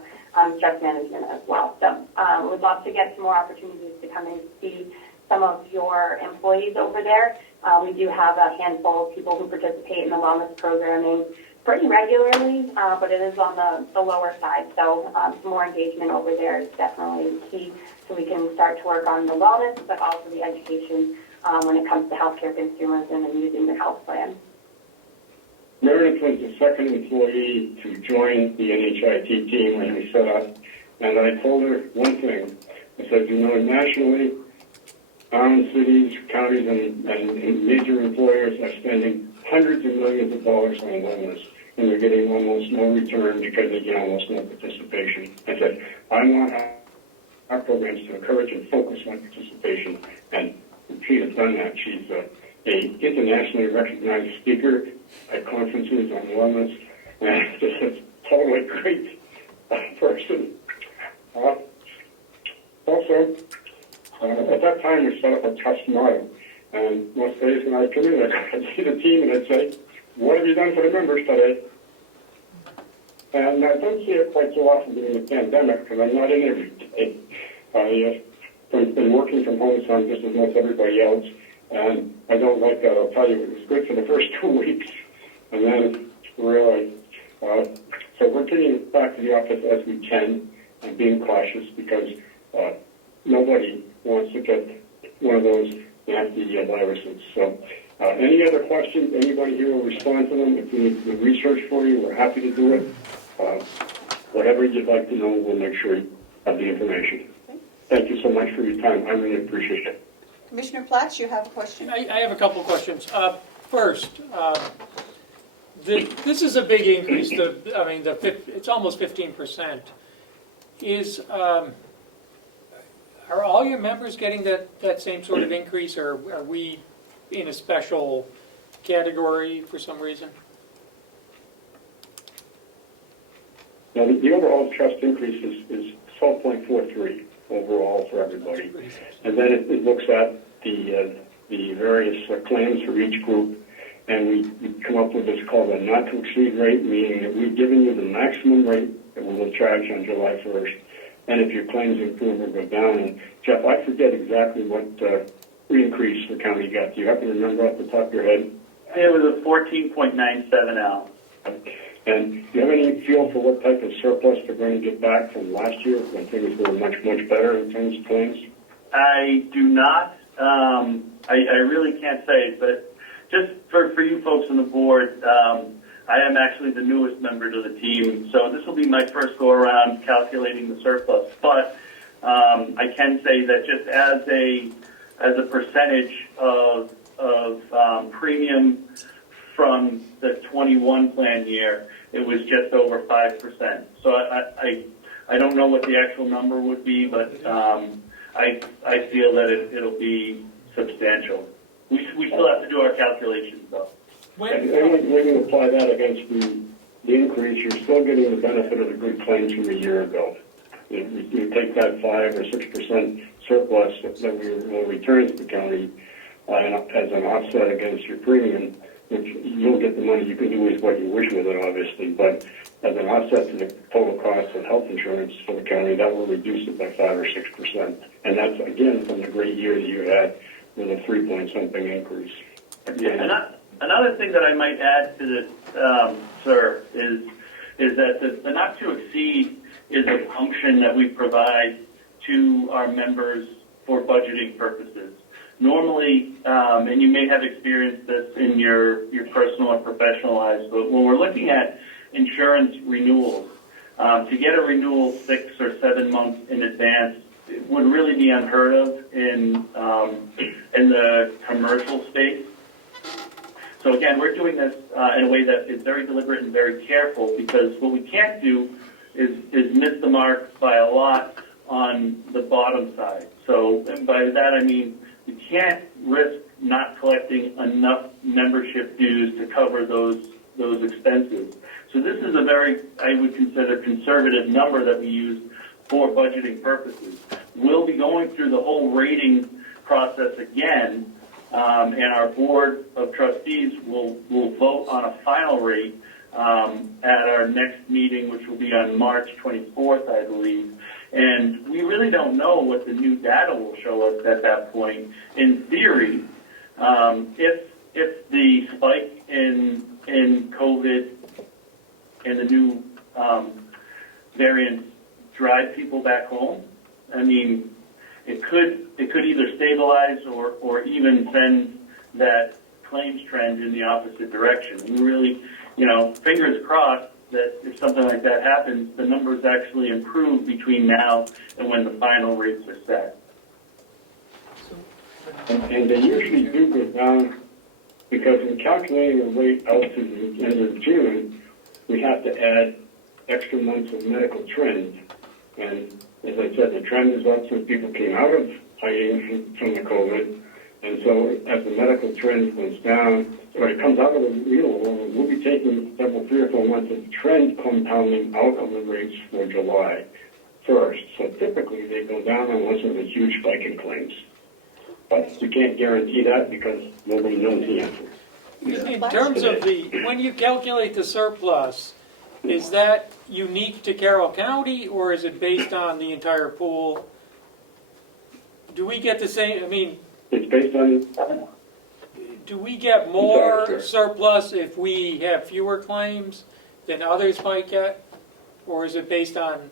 stress management as well. So we'd love to get some more opportunities to come and see some of your employees over there. We do have a handful of people who participate in the wellness programming pretty regularly, but it is on the lower side. So some more engagement over there is definitely key so we can start to work on the wellness, but also the education when it comes to healthcare consumers and using the health plan. Meredith was the second employee to join the NHIT team when we set up, and I told her one thing. I said, nationally, towns, cities, counties, and major employers are spending hundreds of millions of dollars on wellness, and they're getting almost no return because they get almost no participation. I said, I want our programs to encourage and focus on participation, and she has done that. She's a internationally recognized speaker at conferences on wellness, and just a totally great person. Also, at that time, we set up a trust model. And most days when I come in, I'd see the team and I'd say, what have you done for the members today? And I don't see it quite so often during the pandemic because I'm not in every day. I've been working from home, so I'm just as much as everybody else. And I don't like that. I'll tell you, it was good for the first 2 weeks. And then really, so we're getting back to the office as we can and being cautious because nobody wants to get one of those nasty viruses. So any other questions? Anybody here will respond to them. If we need to do research for you, we're happy to do it. Whatever you'd like to know, we'll make sure you have the information. Thank you so much for your time. I really appreciate it. Commissioner Platts, you have a question? I have a couple of questions. First, this is a big increase. It's almost 15%. Are all your members getting that same sort of increase, or are we in a special category for some reason? Now, the overall trust increase is 12.43. overall for everybody. And then it looks at the various claims for each group, and we come up with what's called a not-to-exceed rate, meaning that we've given you the maximum rate that we will charge on July 1st, and if your claims improve or go down. And Jeff, I forget exactly what increase the county got. Do you happen to remember off the top of your head? It was a 14.97 now. And do you have any feel for what type of surplus they're going to get back from last year when things were much, much better in terms of claims? I do not. I really can't say, but just for you folks on the board, I am actually the newest member to the team, so this will be my first go-around calculating the surplus. But I can say that just as a percentage of premium from the 21 plan year, it was just over 5%. So I don't know what the actual number would be, but I feel that it'll be substantial. We still have to do our calculations, though. When you apply that against the increase, you're still getting the benefit of the good claims from a year ago. You take that 5 or 6% surplus that we will return to the county as an offset against your premium, which you'll get the money. You can do with what you wish with it, obviously, but as an offset to the total cost of health insurance for the county, that will reduce it by 5 or 6%. And that's, again, from the great year that you had with a 3-point-something increase. Again, Another thing that I might add to this, sir, is that the not to exceed is a function that we provide to our members for budgeting purposes. Normally, and you may have experienced this in your personal and professional lives, but when we're looking at insurance renewals, to get a renewal 6 or 7 months in advance, it would really be unheard of in the commercial space. So again, we're doing this in a way that is very deliberate and very careful, because what we can't do is miss the mark by a lot on the bottom side. So and by that I mean we can't risk not collecting enough membership dues to cover those expenses. So this is a very, I would consider, conservative number that we use for budgeting purposes. We'll be going through the whole rating process again, and our board of trustees will vote on a final rate at our next meeting, which will be on March 24th, I believe. And we really don't know what the new data will show us at that point. In theory, if the spike in COVID and the new variants drive people back home, I mean, it could either stabilize or even send that claims trend in the opposite direction. We really, fingers crossed that if something like that happens, the numbers actually improve between now and when the final rates are set. and they usually do go down because in calculating a rate out to the end of June, we have to add extra months of medical trend. And as I said, the trend is up since people came out of hiding from the COVID. And so as the medical trend goes down, or it comes out of the real world, we'll be taking several 3 or 4 months of trend compounding out of the rates for July 1st. So typically they go down unless there's a huge spike in claims. But you can't guarantee that because nobody knows the answer. In terms of when you calculate the surplus, is that unique to Carroll County, or is it based on the entire pool? Do we get the same, It's based on... do we get more surplus if we have fewer claims than others might get? Or is it based on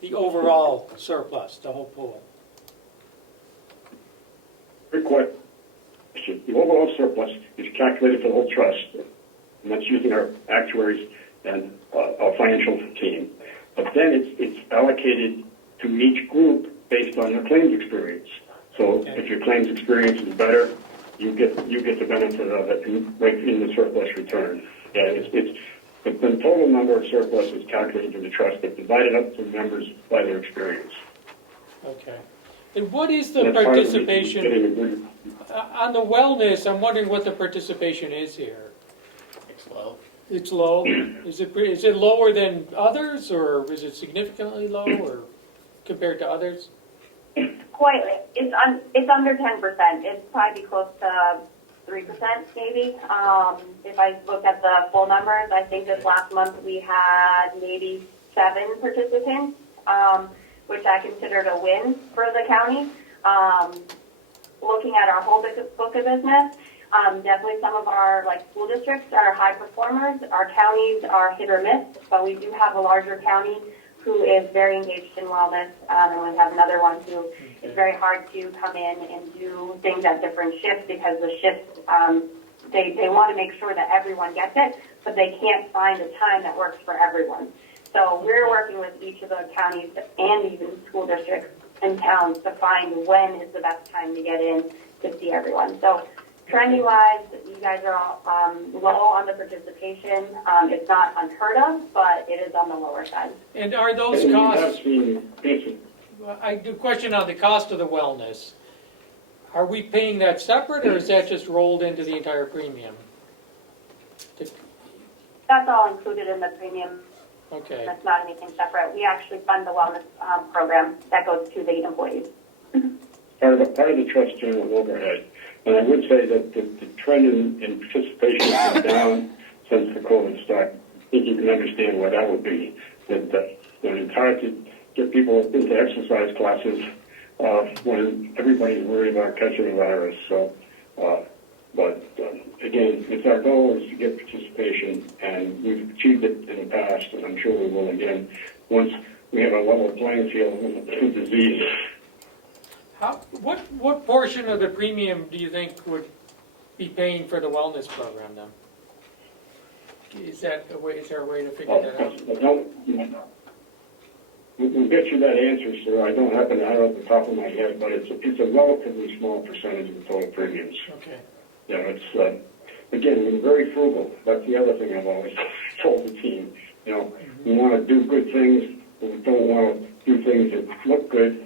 the overall surplus, the whole pool? Good question. The overall surplus is calculated for the whole trust, and that's using our actuaries and our financial team. But then it's allocated to each group based on their claims experience. So if your claims experience is better, you get the benefit of it right in the surplus return. Yeah, the total number of surplus is calculated in the trust, but divided up to members by their experience. Okay. And what is the participation on the wellness? I'm wondering what the participation is here. It's low. It's low. Is it lower than others, or is it significantly low, or compared to others? quite, it's under 10%. It'd probably be close to 3% maybe. If I look at the full numbers, I think this last month we had maybe 7 participants, which I considered a win for the county. Looking at our whole book of business, definitely some of our school districts are high performers. Our counties are hit or miss, but we do have a larger county who is very engaged in wellness, and we have another one who is very hard to come in and do things at different shifts because the shifts, they want to make sure that everyone gets it, but they can't find a time that works for everyone. So we're working with each of the counties and even school districts and towns to find when is the best time to get in to see everyone. So trending-wise, you guys are all, low on the participation. It's not unheard of, but it is on the lower side. And are those And we have costs, seen, I do question on the cost of the wellness. Are we paying that separate, or is that just rolled into the entire premium? That's all included in the premium. Okay. That's not anything separate. We actually fund the wellness program that goes to the employees. part of the trust general overhead. And I would say that the trend in participation has been down since the COVID started. I think you can understand why that would be. That it's hard to get people into exercise classes when everybody's worried about catching the virus. So, again, it's our goal is to get participation, and we've achieved it in the past, and I'm sure we will again once we have a level playing field with the disease. What portion of the premium do you think would be paying for the wellness program then? Is there a way to figure that out? We'll get you that answer, sir. I don't happen to have it off the top of my head, but it's a relatively small percentage of the total premiums. Okay. Yeah, it's again, we're very frugal. That's the other thing I've always told the team. We want to do good things, but we don't want to do things that look good,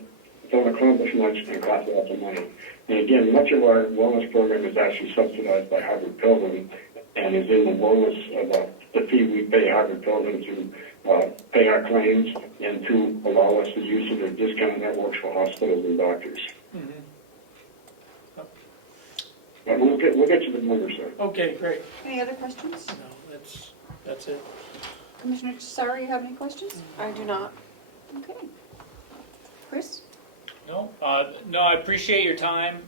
don't accomplish much, and cost lots of money. And again, much of our wellness program is actually subsidized by Harvard Pilgrim, and is in the bonus of the fee we pay Harvard Pilgrim to pay our claims and to allow us the use of their discount networks for hospitals and doctors. But we'll get you the numbers, sir. Okay, great. Any other questions? No, that's it. Commissioner Tesari, you have any questions? I do not. Okay. Chris? No, I appreciate your time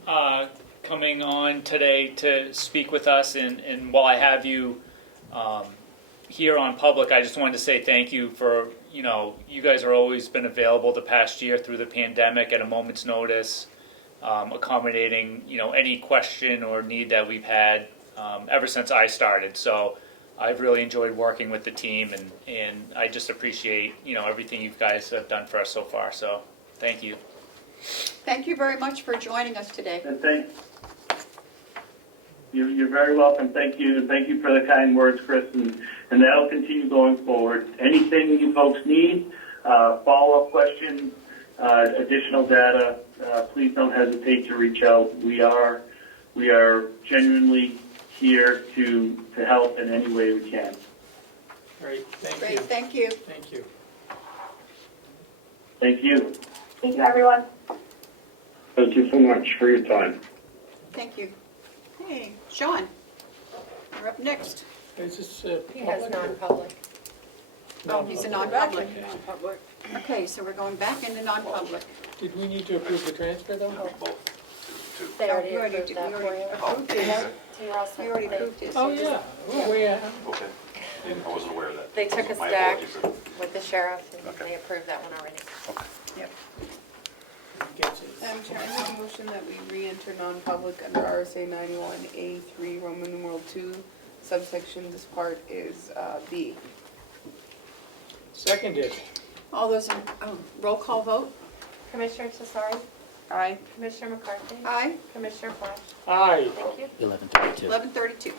coming on today to speak with us. And while I have you here on public, I just wanted to say thank you for, you guys are always been available the past year through the pandemic at a moment's notice, accommodating, any question or need that we've had ever since I started. So I've really enjoyed working with the team, and I just appreciate, everything you guys have done for us so far. So thank you. Thank you very much for joining us today. And you're very welcome. Thank you. And thank you for the kind words, Chris. And that'll continue going forward. Anything you folks need, follow-up questions, additional data, please don't hesitate to reach out. We are genuinely here to help in any way we can. Great, thank Great, you. thank you. Thank you. Thank you. Thank you, everyone. Thank you so much for your time. Thank you. Hey, Sean, you're up next. Is this He has public? non-public. Oh, he's a non-public. Okay, so we're going back into non-public. Did we need to approve the transfer though? They already We already approved did- that we for already you. approved his. So you're all set. We already approved his. Oh, yeah. Oh, yeah. Okay. I wasn't aware of that. They took a My stack apologies. with the sheriff, and Okay. they approved that one already. Yep. Gets it. Madam Chair, I make a motion that we re-enter non-public under RSA 91A3, Roman numeral 2, subsection, this part is B. Seconded. All those in, roll call vote? Commissioner Tesari, Aye. Commissioner McCarthy, Aye, Commissioner Flash. Aye. Thank you. 11:32. 11:32.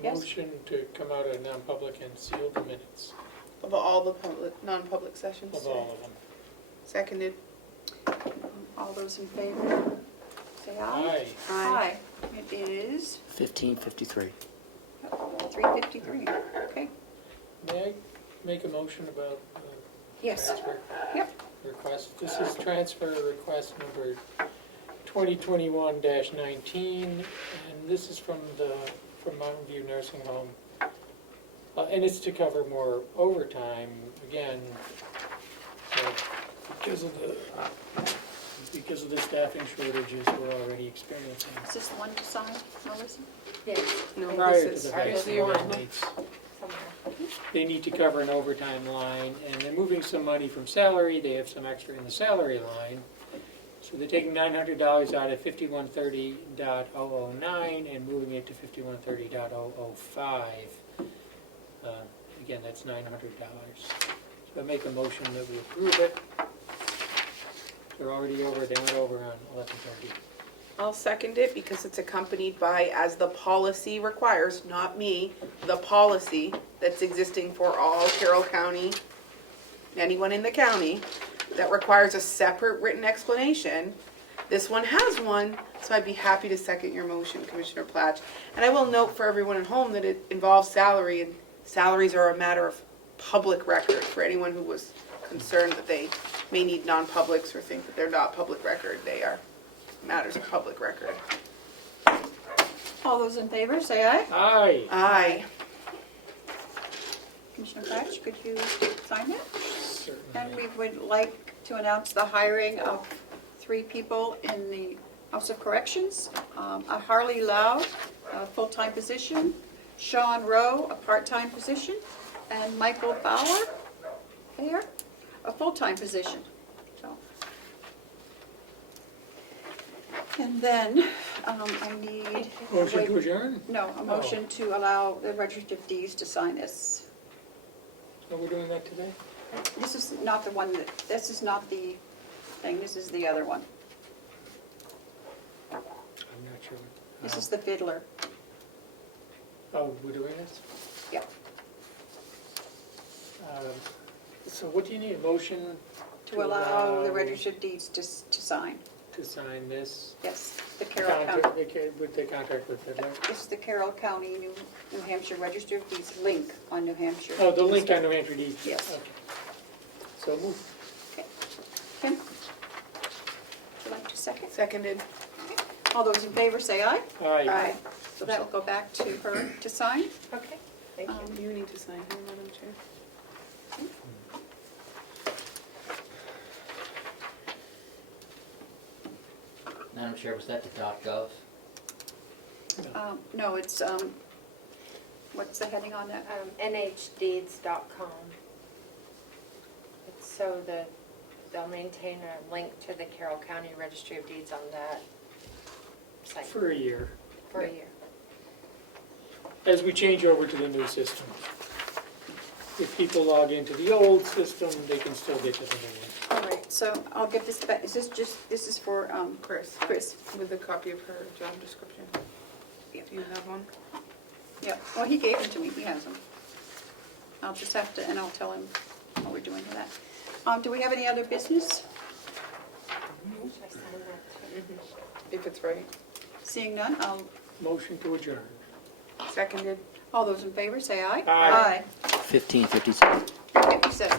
Yes. Motion to come out of non-public and seal the minutes Of all the non-public sessions. of all of them. Seconded. All those in favor, say aye. Aye. Aye. It is 15:53. 3:53. Okay. May I make a motion about Yes. transfer Yep. request? This is transfer request number 2021-19, and this is from Mountain View Nursing Home. And it's to cover more overtime, again, because of the staffing shortages we're already experiencing. Is this the one to sign, Melissa? Yes. No, Prior this to is, the here's the vaccine original. mandates, Somewhere. they need to cover an overtime line, and they're moving some money from salary, they have some extra in the salary line. So they're taking $900 out of 5130.009 and moving it to 5130.005. Again, that's $900. So I make a motion that we approve it. They're already over, they went over on 11:30. I'll second it because it's accompanied by, as the policy requires, not me, the policy that's existing for all Carroll County, anyone in the county, that requires a separate written explanation. This one has one, so I'd be happy to second your motion, Commissioner Platch. And I will note for everyone at home that it involves salary, and salaries are a matter of public record for anyone who was concerned that they may need non-publics or think that they're not public record. They are matters of public record. All those in favor, say aye. Aye. Aye. Commissioner Patch, could you sign it? Certainly. And we would like to announce the hiring of 3 people in the House of Corrections. A Harley Lau, a full-time position, Sean Rowe, a part-time position, and Michael Bauer, here, a full-time position. So. And then I need. Motion to adjourn? No, a motion to allow the Register of Deeds to sign this. Are we doing that today? This is not the one this is not the thing, this is the other one. I'm not sure. This is the fiddler. Oh, we're doing this? Yep. So what do you need, a motion? To allow the Register of Deeds to sign. To sign this? Yes, the Carroll County. With the contract with Fiddler? This is the Carroll County, New Hampshire Register of Deeds link on New Hampshire. Oh, the link on New Hampshire deeds? Yes. Okay. So move. Okay. Kim? Would you like to second? Seconded. All those in favor say aye. Aye. So that will go back to her to sign. Okay, thank you. You need to sign here, Madam Chair. Madam Chair, was that the .gov? No, it's, what's the heading on that? nhdeeds.com. It's so they'll maintain a link to the Carroll County Registry of Deeds on that site For a year, for a year. as we change over to the new system. If people log into the old system, they can still get to the new one. All right, so I'll get this back. Is this this is for Chris, Chris? with a copy of her job description. Yeah. Do you have one? Yeah, well, he gave them to me, he has them. I'll just have to, and I'll tell him what we're doing with that. Do we have any other business? Should I sign that too? If it's right. Seeing none, I'll, Motion to adjourn. Seconded. all those in favor, say aye. Aye. 1557. 57.